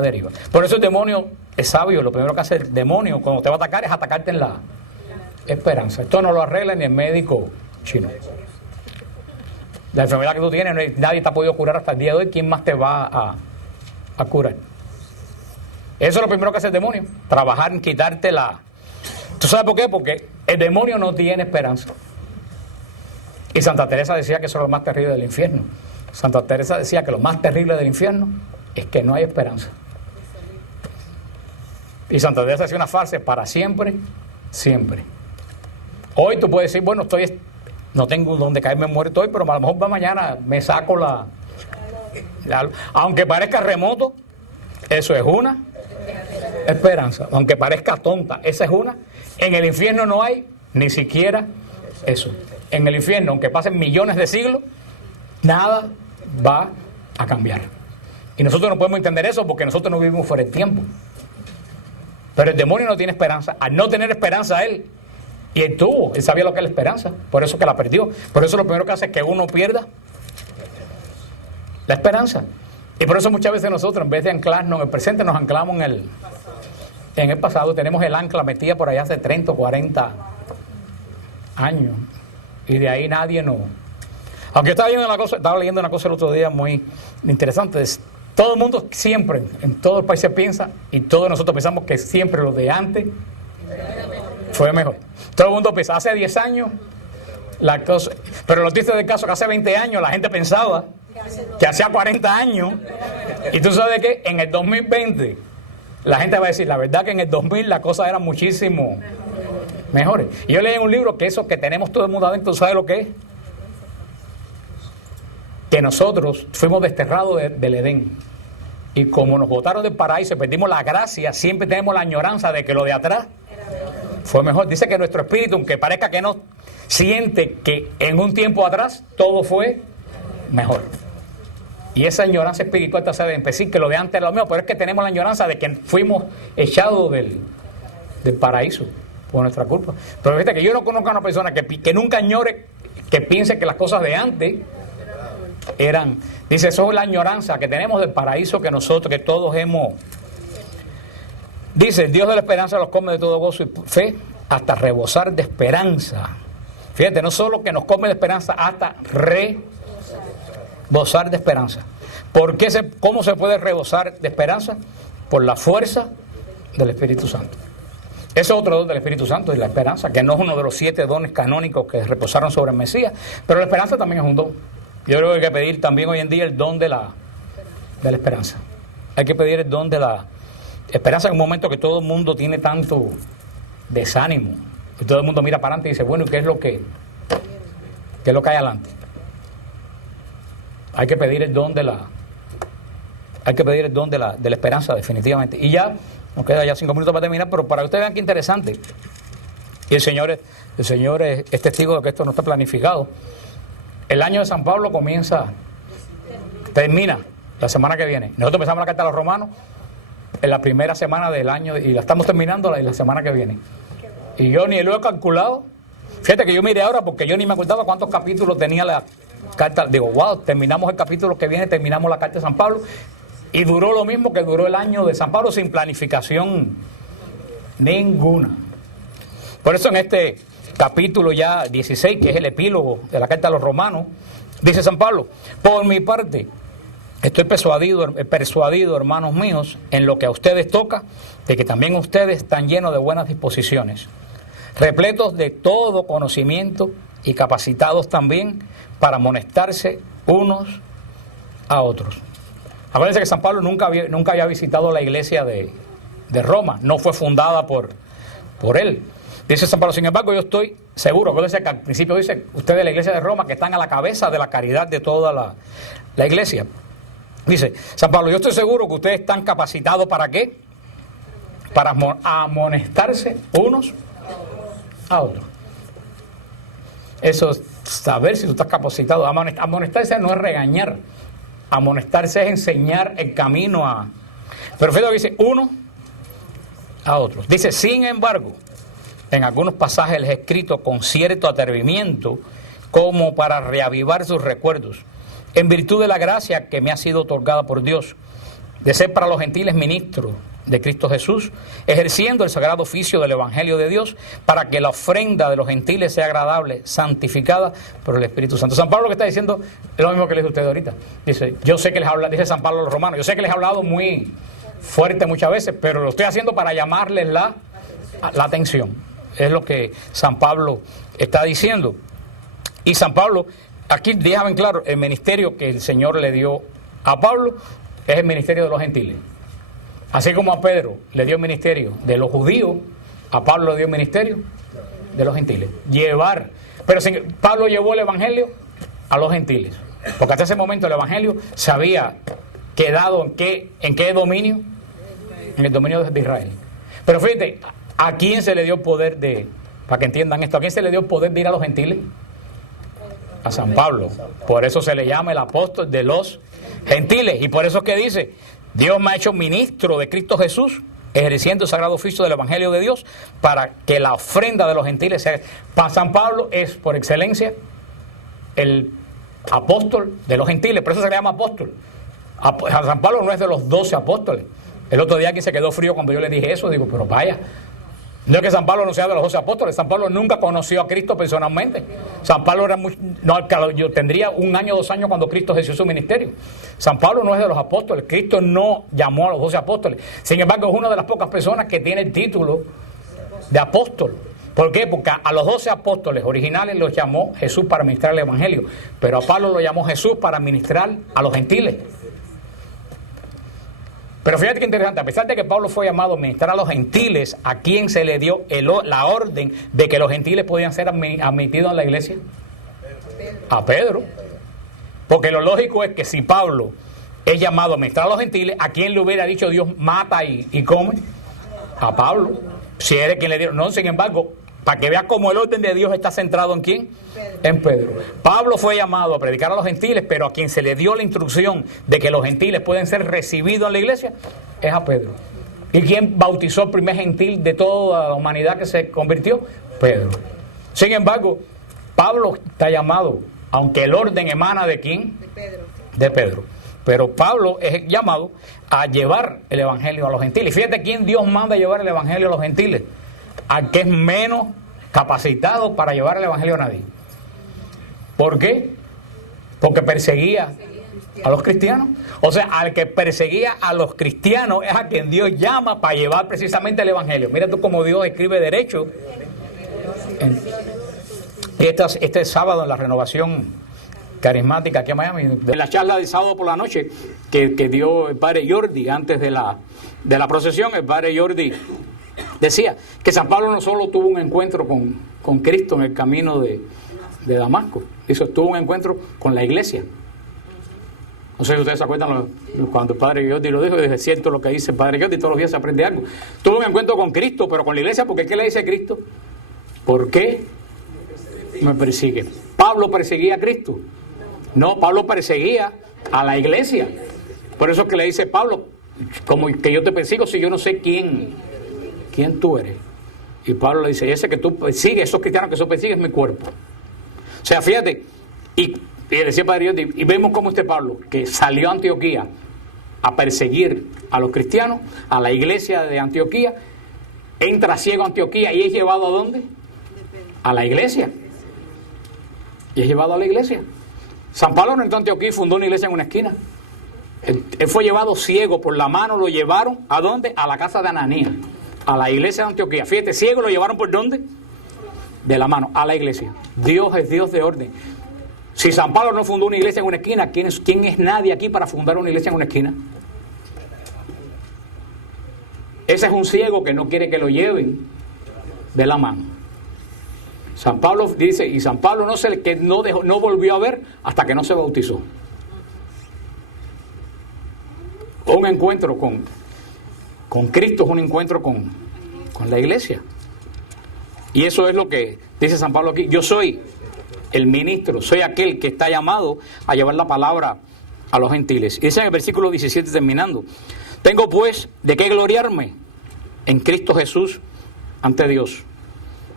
deriva. Por eso el demonio es sabio, lo primero que hace el demonio cuando te va a atacar es atacarte en la esperanza. Esto no lo arregla ni el médico chino. La enfermedad que tú tienes, nadie te ha podido curar hasta el día de hoy. ¿Quién más te va a curar? Eso es lo primero que hace el demonio, trabajar en quitarte la... ¿Tú sabes por qué? Porque el demonio no tiene esperanza. Y Santa Teresa decía que eso es lo más terrible del infierno. Santa Teresa decía que lo más terrible del infierno es que no hay esperanza. Y Santa Teresa decía una frase, para siempre, siempre. Hoy tú puedes decir, bueno, no tengo donde caerme muerto hoy, pero a lo mejor mañana me saco aunque parezca remoto, eso es una esperanza, aunque parezca tonta, esa es una. En el infierno no hay ni siquiera eso. En el infierno, aunque pasen millones de siglos, nada va a cambiar. Y nosotros no podemos entender eso porque nosotros no vivimos fuera del tiempo. Pero el demonio no tiene esperanza. Al no tener esperanza él sabía lo que es la esperanza, por eso que la perdió. Por eso lo primero que hace es que uno pierda la esperanza. Y por eso muchas veces nosotros, en vez de anclarnos en el presente, nos anclamos en el pasado. Tenemos el ancla metida por allá hace 30 o 40 años. Y de ahí nadie nos... Aunque estaba leyendo una cosa el otro día muy interesante. Todo el mundo siempre, en todo el país se piensa, y todos nosotros pensamos que siempre lo de antes fue mejor. Todo el mundo piensa, hace 10 años, la cosa... Pero lo triste del caso que hace 20 años la gente pensaba que hacía 40 años. Y tú sabes que en el 2020 la gente va a decir, la verdad que en el 2000 las cosas eran muchísimo mejores. Y yo leí en un libro que eso que tenemos todo el mundo adentro, ¿sabes lo que es? Que nosotros fuimos desterrados del Edén. Y como nos botaron del paraíso y perdimos la gracia, siempre tenemos la añoranza de que lo de atrás fue mejor. Dice que nuestro espíritu, aunque parezca que no, siente que en un tiempo atrás todo fue mejor. Y esa añoranza espiritual te hace decir que lo de antes era lo mejor, pero es que tenemos la añoranza de que fuimos echados del paraíso por nuestra culpa. Pero fíjate que yo no conozco a una persona que nunca añore, que piense que las cosas de antes eran... Dice, eso es la añoranza que tenemos del paraíso que nosotros, que todos hemos... Dice, el Dios de la esperanza los come de todo gozo y fe hasta rebosar de esperanza. Fíjate, no solo que nos come de esperanza, hasta rebosar de esperanza. ¿Cómo se puede rebosar de esperanza? Por la fuerza del Espíritu Santo. Ese es otro don del Espíritu Santo, y la esperanza, que no es uno de los 7 dones canónicos que reposaron sobre el Mesías, pero la esperanza también es un don. Yo creo que hay que pedir también hoy en día el don de la esperanza. Hay que pedir el don de la esperanza en un momento que todo el mundo tiene tanto desánimo. Y todo el mundo mira para adelante y dice, bueno, ¿y qué es lo que hay adelante? Hay que pedir el don de la esperanza, definitivamente. Y ya, nos queda ya 5 minutos para terminar, pero para que ustedes vean qué interesante. Y el Señor es testigo de que esto no está planificado. El año de San Pablo termina la semana que viene. Nosotros empezamos la carta a los romanos en la primera semana del año y la estamos terminando la semana que viene. Y yo ni lo he calculado. Fíjate que yo miré ahora porque yo ni me acordaba cuántos capítulos tenía la carta. Digo, wow, terminamos el capítulo que viene, terminamos la carta de San Pablo. Y duró lo mismo que duró el año de San Pablo, sin planificación ninguna. Por eso en este capítulo ya 16, que es el epílogo de la carta a los romanos, dice San Pablo, por mi parte, estoy persuadido, hermanos míos, en lo que a ustedes toca, de que también ustedes están llenos de buenas disposiciones, repletos de todo conocimiento y capacitados también para amonestarse unos a otros. Acuérdense que San Pablo nunca había visitado la iglesia de Roma, no fue fundada por él. Dice San Pablo, sin embargo, yo estoy seguro, acuérdense que al principio dice, ustedes de la iglesia de Roma, que están a la cabeza de la caridad de toda la iglesia. Dice San Pablo, yo estoy seguro que ustedes están capacitados ¿para qué? Para amonestarse unos a otros. Eso es saber si tú estás capacitado. Amonestarse no es regañar. Amonestarse es enseñar el camino a... Pero fíjate que dice uno a otros. Dice, sin embargo, en algunos pasajes les he escrito con cierto atrevimiento como para reavivar sus recuerdos, en virtud de la gracia que me ha sido otorgada por Dios, de ser para los gentiles ministro de Cristo Jesús, ejerciendo el sagrado oficio del Evangelio de Dios, para que la ofrenda de los gentiles sea agradable, santificada por el Espíritu Santo. San Pablo lo que está diciendo es lo mismo que les dice usted ahorita. Dice, yo sé que les habla, dice San Pablo a los romanos, yo sé que les he hablado muy fuerte muchas veces, pero lo estoy haciendo para llamarles la atención. Es lo que San Pablo está diciendo. Y San Pablo, aquí deja en claro, el ministerio que el Señor le dio a Pablo es el ministerio de los gentiles. Así como a Pedro le dio el ministerio de los judíos, a Pablo le dio el ministerio de los gentiles. Pero Pablo llevó el evangelio a los gentiles, porque hasta ese momento el evangelio se había quedado en qué dominio, en el dominio de Israel. Pero fíjate, ¿a quién se le dio poder de, para que entiendan esto, a quién se le dio poder de ir a los gentiles? A San Pablo. Por eso se le llama el apóstol de los gentiles. Y por eso es que dice, Dios me ha hecho ministro de Cristo Jesús, ejerciendo el sagrado oficio del Evangelio de Dios, para que la ofrenda de los gentiles sea... Para San Pablo es por excelencia el apóstol de los gentiles, por eso se le llama apóstol. San Pablo no es de los 12 apóstoles. El otro día aquí se quedó frío cuando yo le dije eso, digo, pero vaya, no es que San Pablo no sea de los 12 apóstoles, San Pablo nunca conoció a Cristo personalmente. San Pablo era yo tendría 1 año, 2 años cuando Cristo ejerció su ministerio. San Pablo no es de los apóstoles, Cristo no llamó a los 12 apóstoles. Sin embargo, es una de las pocas personas que tiene el título de apóstol. ¿Por qué? Porque a los 12 apóstoles originales los llamó Jesús para ministrar el Evangelio, pero a Pablo lo llamó Jesús para ministrar a los gentiles. Pero fíjate qué interesante, a pesar de que Pablo fue llamado a ministrar a los gentiles, ¿a quién se le dio la orden de que los gentiles podían ser admitidos en la iglesia? A Pedro. Porque lo lógico es que si Pablo es llamado a ministrar a los gentiles, ¿a quién le hubiera dicho Dios mata y come? A Pablo. Si eres quien le dio. No, sin embargo, para que veas cómo el orden de Dios está centrado en ¿quién? En Pedro. Pablo fue llamado a predicar a los gentiles, pero a quien se le dio la instrucción de que los gentiles pueden ser recibidos en la iglesia es a Pedro. ¿Y quién bautizó el primer gentil de toda la humanidad que se convirtió? Pedro. Sin embargo, Pablo está llamado, aunque el orden emana ¿de quién? De Pedro. De Pedro. Pero Pablo es llamado a llevar el evangelio a los gentiles. Y fíjate quién Dios manda a llevar el evangelio a los gentiles. Al que es menos capacitado para llevar el evangelio a nadie. ¿Por qué? Porque perseguía a los cristianos. O sea, al que perseguía a los cristianos es a quien Dios llama para llevar precisamente el evangelio. Mira tú cómo Dios escribe derecho. Este sábado en la renovación carismática aquí en Miami, en la charla del sábado por la noche que dio el padre Jordi antes de la procesión, el padre Jordi decía que San Pablo no solo tuvo un encuentro con Cristo en el camino de Damasco, tuvo un encuentro con la iglesia. No sé si ustedes se acuerdan cuando el padre Jordi lo dijo, es cierto lo que dice el padre Jordi, todos los días se aprende algo. Tuvo un encuentro con Cristo, pero con la iglesia, porque ¿qué le dice Cristo? ¿Por qué me persigue? ¿Pablo perseguía a Cristo? No, Pablo perseguía a la iglesia. Por eso es que le dice Pablo, como que yo te persigo si yo no sé quién tú eres. Y Pablo le dice, ese que tú persigues, esos cristianos que tú persigues es mi cuerpo. O sea, fíjate, y decía Padre Dios, y vemos cómo Pablo, que salió a Antioquía a perseguir a los cristianos, a la iglesia de Antioquía, entra ciego a Antioquía y es llevado ¿a dónde? A la iglesia. Y es llevado a la iglesia. San Pablo no entró a Antioquía y fundó una iglesia en una esquina. Él fue llevado ciego, por la mano lo llevaron ¿a dónde? A la casa de Ananías, a la iglesia de Antioquía. Fíjate, ciego lo llevaron ¿por dónde? De la mano, a la iglesia. Dios es Dios de orden. Si San Pablo no fundó una iglesia en una esquina, ¿quién es nadie aquí para fundar una iglesia en una esquina? Ese es un ciego que no quiere que lo lleven de la mano. San Pablo dice, y San Pablo no volvió a ver hasta que no se bautizó. Un encuentro con Cristo es un encuentro con la iglesia. Y eso es lo que dice San Pablo aquí. Yo soy el ministro, soy aquel que está llamado a llevar la palabra a los gentiles. Y dice en el versículo 17 terminando, tengo pues de qué gloriarme en Cristo Jesús ante Dios.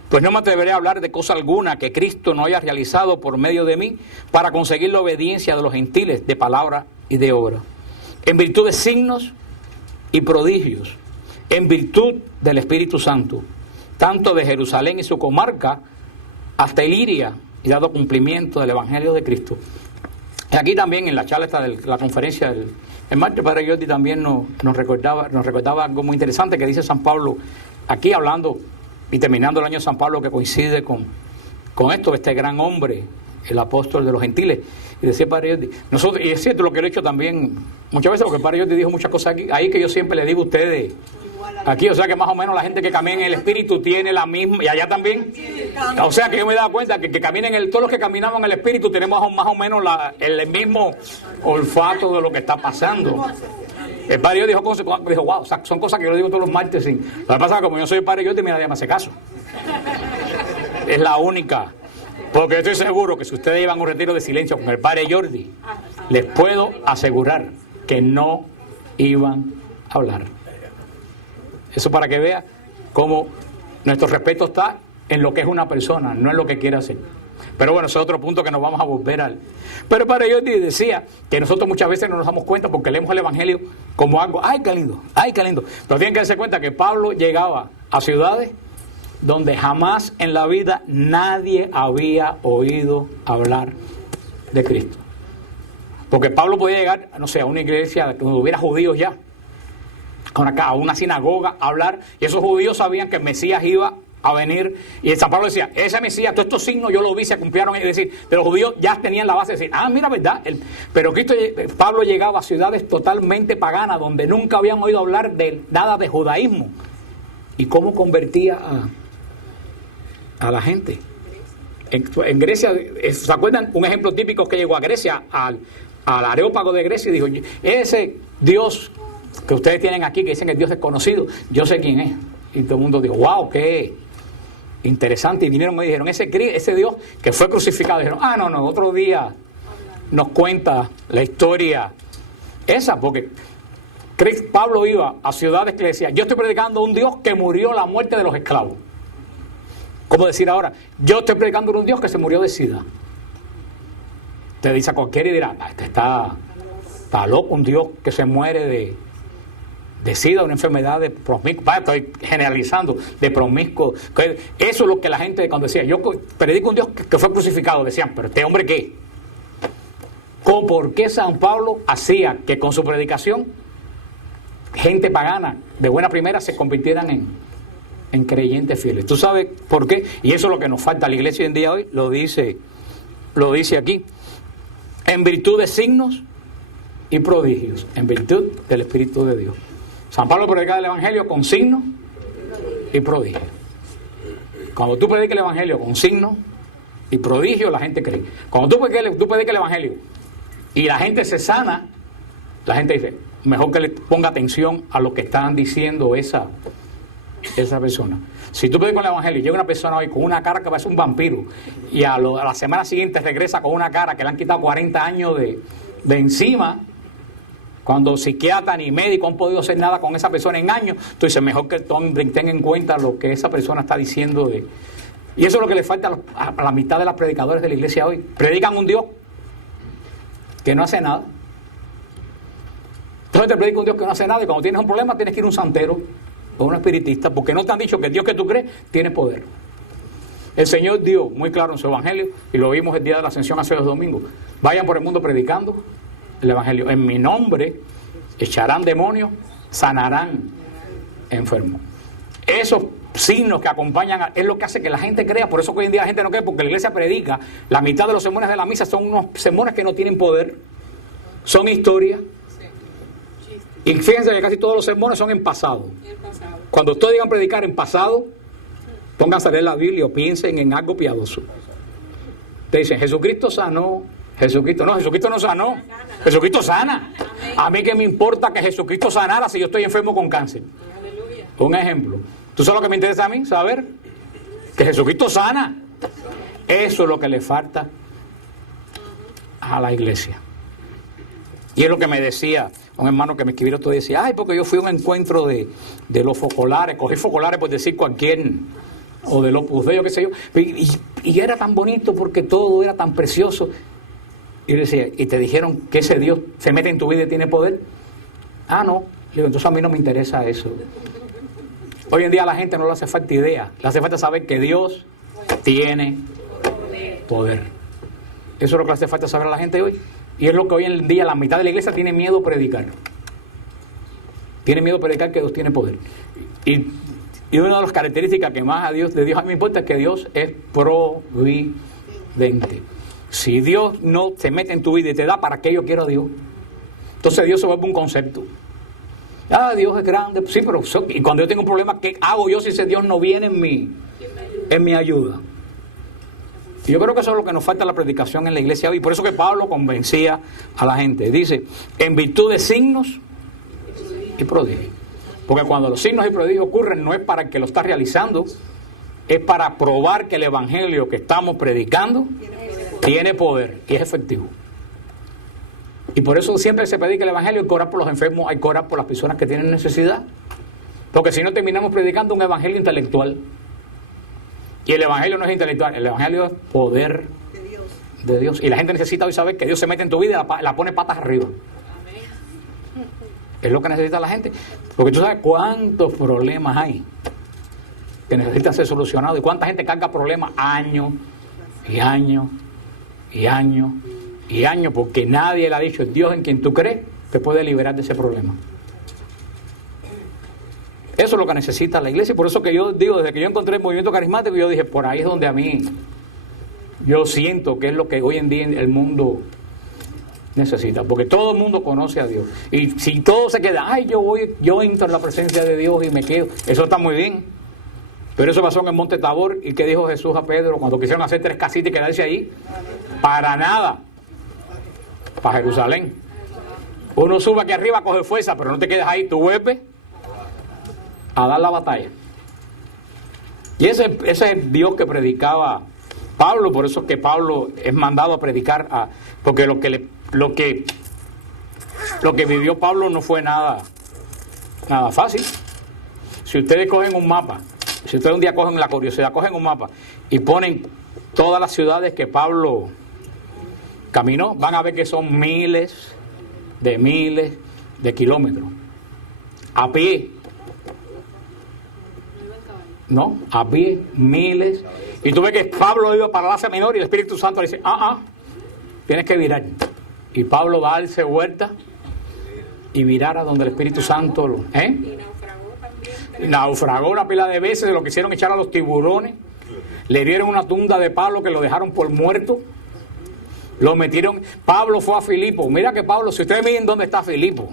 Pues no me atreveré a hablar de cosa alguna que Cristo no haya realizado por medio de mí para conseguir la obediencia de los gentiles de palabra y de obra. En virtud de signos y prodigios, en virtud del Espíritu Santo, tanto de Jerusalén y su comarca hasta Iliria, y dado cumplimiento del Evangelio de Cristo. Y aquí también en la charla de la conferencia el martes, el padre Jordi también nos recordaba algo muy interesante que dice San Pablo, aquí hablando y terminando el año de San Pablo, que coincide con esto, este gran hombre, el apóstol de los gentiles. Y decía el padre Jordi, y es cierto lo que lo he hecho también muchas veces, porque el padre Jordi dijo muchas cosas aquí, ahí que yo siempre le digo a ustedes, aquí, o sea que más o menos la gente que camina en el Espíritu tiene la misma, y allá también, o sea que yo me he dado cuenta que caminen todos los que caminamos en el Espíritu tenemos más o menos el mismo olfato de lo que está pasando. El padre Jordi dijo, wow, son cosas que yo le digo todos los martes. Lo que pasa es que como yo soy el padre Jordi, mira, nadie me hace caso. Es la única. Porque estoy seguro que si ustedes llevan un retiro de silencio con el padre Jordi, les puedo asegurar que no iban a hablar. Eso para que vea cómo nuestro respeto está en lo que es una persona, no en lo que quiere hacer. Pero bueno, ese es otro punto que nos vamos a volver al... Pero para ellos decía que nosotros muchas veces no nos damos cuenta porque leemos el Evangelio como algo, ¡ay, qué lindo! ¡Ay, qué lindo! Pero tienen que darse cuenta que Pablo llegaba a ciudades donde jamás en la vida nadie había oído hablar de Cristo. Porque Pablo podía llegar, no sé, a una iglesia donde hubiera judíos ya, a una sinagoga, a hablar, y esos judíos sabían que el Mesías iba a venir, y el San Pablo decía, ese Mesías, todos estos signos yo los vi, se cumplieron, es decir, de los judíos ya tenían la base de decir, mira, verdad, pero Pablo llegaba a ciudades totalmente paganas, donde nunca habían oído hablar de nada de judaísmo, y cómo convertía a la gente. En Grecia, ¿se acuerdan? Un ejemplo típico que llegó a Grecia, al Areópago de Grecia, y dijo, ese Dios que ustedes tienen aquí, que dicen que el Dios desconocido, yo sé quién es. Y todo el mundo dijo, wow, qué interesante. Y vinieron y dijeron, ese Dios que fue crucificado. Y dijeron, no, otro día nos cuenta la historia esa, porque Pablo iba a ciudades que decía, yo estoy predicando a un Dios que murió la muerte de los esclavos. ¿Cómo decir ahora? Yo estoy predicando a un Dios que se murió de sida. Te dice a cualquiera y dirá, este está loco, un Dios que se muere de sida, una enfermedad de promiscuo. Estoy generalizando, de promiscuo. Eso es lo que la gente cuando decía, yo predico un Dios que fue crucificado, decían, pero ¿este hombre qué? ¿Por qué San Pablo hacía que con su predicación gente pagana de buena primera se convirtieran en creyentes fieles? ¿Tú sabes por qué? Y eso es lo que nos falta a la iglesia hoy en día hoy, lo dice aquí. En virtud de signos y prodigios, en virtud del Espíritu de Dios. San Pablo predicaba el Evangelio con signos y prodigios. Cuando tú predicas el Evangelio con signos y prodigios, la gente cree. Cuando tú predicas el Evangelio y la gente se sana, la gente dice, mejor que le ponga atención a lo que están diciendo esa persona. Si tú predicas el Evangelio y llega una persona hoy con una cara que parece un vampiro y a la semana siguiente regresa con una cara que le han quitado 40 años de encima, cuando psiquiatra ni médico han podido hacer nada con esa persona en años, tú dices, mejor que tenga en cuenta lo que esa persona está diciendo Y eso es lo que le falta a la mitad de los predicadores de la iglesia hoy. Predican un Dios que no hace nada. Entonces te predica un Dios que no hace nada y cuando tienes un problema tienes que ir a un santero o un espiritista, porque no te han dicho que el Dios que tú crees tiene poder. El Señor dio muy claro en su Evangelio, y lo vimos el día de la Ascensión hace 2 domingos, vayan por el mundo predicando el Evangelio. En mi nombre echarán demonios, sanarán enfermos. Esos signos que acompañan es lo que hace que la gente crea. Por eso que hoy en día la gente no cree, porque la iglesia predica. La mitad de los sermones de la misa son unos sermones que no tienen poder, son historias. Y fíjense que casi todos los sermones son en pasado. Cuando ustedes digan predicar en pasado, pónganse a leer la Biblia o piensen en algo piadoso. Te dicen, Jesucristo sanó. Jesucristo no sanó. Jesucristo sana. A mí que me importa que Jesucristo sanara si yo estoy enfermo con cáncer. Un ejemplo. ¿Tú sabes lo que me interesa a mí? Saber que Jesucristo sana. Eso es lo que le falta a la iglesia. Y es lo que me decía un hermano que me escribió todo y decía, porque yo fui a un encuentro de los focolares, cogí focolares por decir cualquier, o de los Opus Dei, qué sé yo, y era tan bonito porque todo era tan precioso. Y yo decía, ¿y te dijeron que ese Dios se mete en tu vida y tiene poder? No. Le digo, entonces a mí no me interesa eso. Hoy en día a la gente no le hace falta idea, le hace falta saber que Dios tiene poder. Eso es lo que le hace falta saber a la gente hoy. Y es lo que hoy en día la mitad de la iglesia tiene miedo a predicar. Tiene miedo a predicar que Dios tiene poder. Y una de las características que más de Dios a mí me importa es que Dios es providente. Si Dios no se mete en tu vida y te da, ¿para qué yo quiero a Dios? Entonces Dios se vuelve un concepto. Dios es grande. Sí, pero y cuando yo tengo un problema, ¿qué hago yo si ese Dios no viene en mi ayuda? Y yo creo que eso es lo que nos falta en la predicación en la iglesia hoy. Por eso que Pablo convencía a la gente. Dice, en virtud de signos y prodigios. Porque cuando los signos y prodigios ocurren no es para el que lo está realizando, es para probar que el evangelio que estamos predicando tiene poder y es efectivo. Y por eso siempre se predica el evangelio, hay que orar por los enfermos, hay que orar por las personas que tienen necesidad. Porque si no terminamos predicando un evangelio intelectual. Y el evangelio no es intelectual, el evangelio es poder de Dios. Y la gente necesita hoy saber que Dios se mete en tu vida y la pone patas arriba. Es lo que necesita la gente. Porque tú sabes cuántos problemas hay que necesitan ser solucionados. Y cuánta gente carga problemas años y años y años y años. Porque nadie le ha dicho, Dios en quien tú crees te puede liberar de ese problema. Eso es lo que necesita la iglesia. Por eso que yo digo, desde que yo encontré el movimiento carismático, yo dije, por ahí es donde a mí, yo siento que es lo que hoy en día el mundo necesita. Porque todo el mundo conoce a Dios. Y si todo se queda, ay, yo entro en la presencia de Dios y me quedo, eso está muy bien. Pero eso pasó en el Monte Tabor. ¿Y qué dijo Jesús a Pedro cuando quisieron hacer 3 casitas y quedarse ahí? Para nada. Para Jerusalén. Uno sube aquí arriba a coger fuerza, pero no te quedes ahí, tú vuelves a dar la batalla. Y ese es el Dios que predicaba Pablo. Por eso es que Pablo es mandado a predicar, porque lo que vivió Pablo no fue nada fácil. Si ustedes cogen un mapa, si ustedes un día cogen la curiosidad, cogen un mapa y ponen todas las ciudades que Pablo caminó, van a ver que son miles de kilómetros a pie. No, a pie, miles. Y tú ves que Pablo iba para la Asia Menor y el Espíritu Santo le dice, tienes que virar. Y Pablo va a darse vuelta y virar a donde el Espíritu Santo naufragó una pila de veces, lo quisieron echar a los tiburones, le dieron una tunda de palo que lo dejaron por muerto, lo metieron. Pablo fue a Filipo. Mira que Pablo, si ustedes miren dónde está Filipo,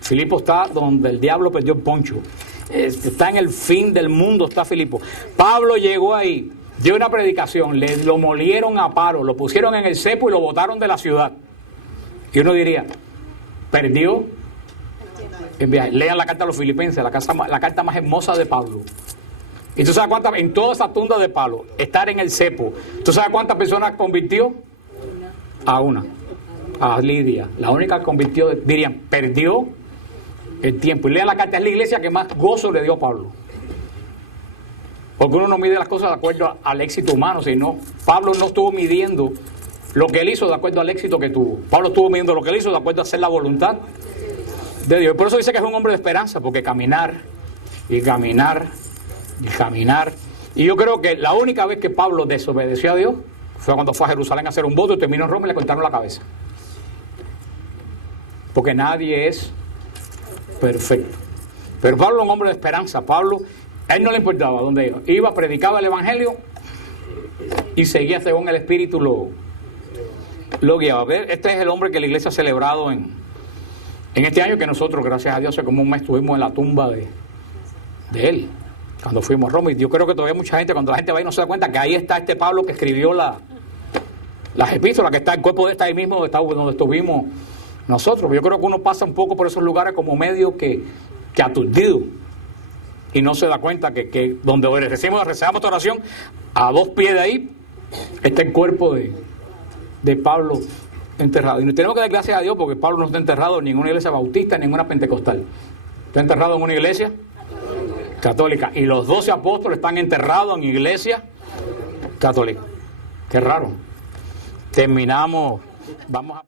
Filipo está donde el diablo perdió el poncho. Está en el fin del mundo, está Filipo. Pablo llegó ahí, dio una predicación, lo molieron a paro, lo pusieron en el cepo y lo botaron de la ciudad. Y uno diría, perdió el viaje. Lean la carta a los filipenses, la carta más hermosa de Pablo. Y tú sabes cuántas, en toda esa tunda de palo, estar en el cepo, ¿tú sabes cuántas personas convirtió? A una, a Lidia, la única que convirtió, dirían, perdió el tiempo. Y lean la carta, es la iglesia que más gozo le dio a Pablo. Porque uno no mide las cosas de acuerdo al éxito humano, sino Pablo no estuvo midiendo lo que él hizo de acuerdo al éxito que tuvo. Pablo estuvo midiendo lo que él hizo de acuerdo a hacer la voluntad de Dios. Por eso dice que es un hombre de esperanza, porque caminar y caminar y caminar. Y yo creo que la única vez que Pablo desobedeció a Dios fue cuando fue a Jerusalén a hacer un voto y terminó en Roma y le cortaron la cabeza. Porque nadie es perfecto. Pero Pablo es un hombre de esperanza. Pablo, a él no le importaba dónde iba. Iba, predicaba el evangelio y seguía según el Espíritu lo guiaba. Este es el hombre que la iglesia ha celebrado en este año, que nosotros, gracias a Dios, hace como un mes estuvimos en la tumba de él, cuando fuimos a Roma. Y yo creo que todavía mucha gente, cuando la gente va y no se da cuenta que ahí está este Pablo que escribió las epístolas, que está el cuerpo de esta ahí mismo donde estuvimos nosotros. Yo creo que uno pasa un poco por esos lugares como medio que aturdido y no se da cuenta que donde rezamos esta oración, a 2 pies de ahí está el cuerpo de Pablo enterrado. Y nos tenemos que dar gracias a Dios porque Pablo no está enterrado en ninguna iglesia bautista, en ninguna pentecostal. Está enterrado en una iglesia católica. Y los 12 apóstoles están enterrados en iglesia católica. Qué raro. Terminamos. Vamos a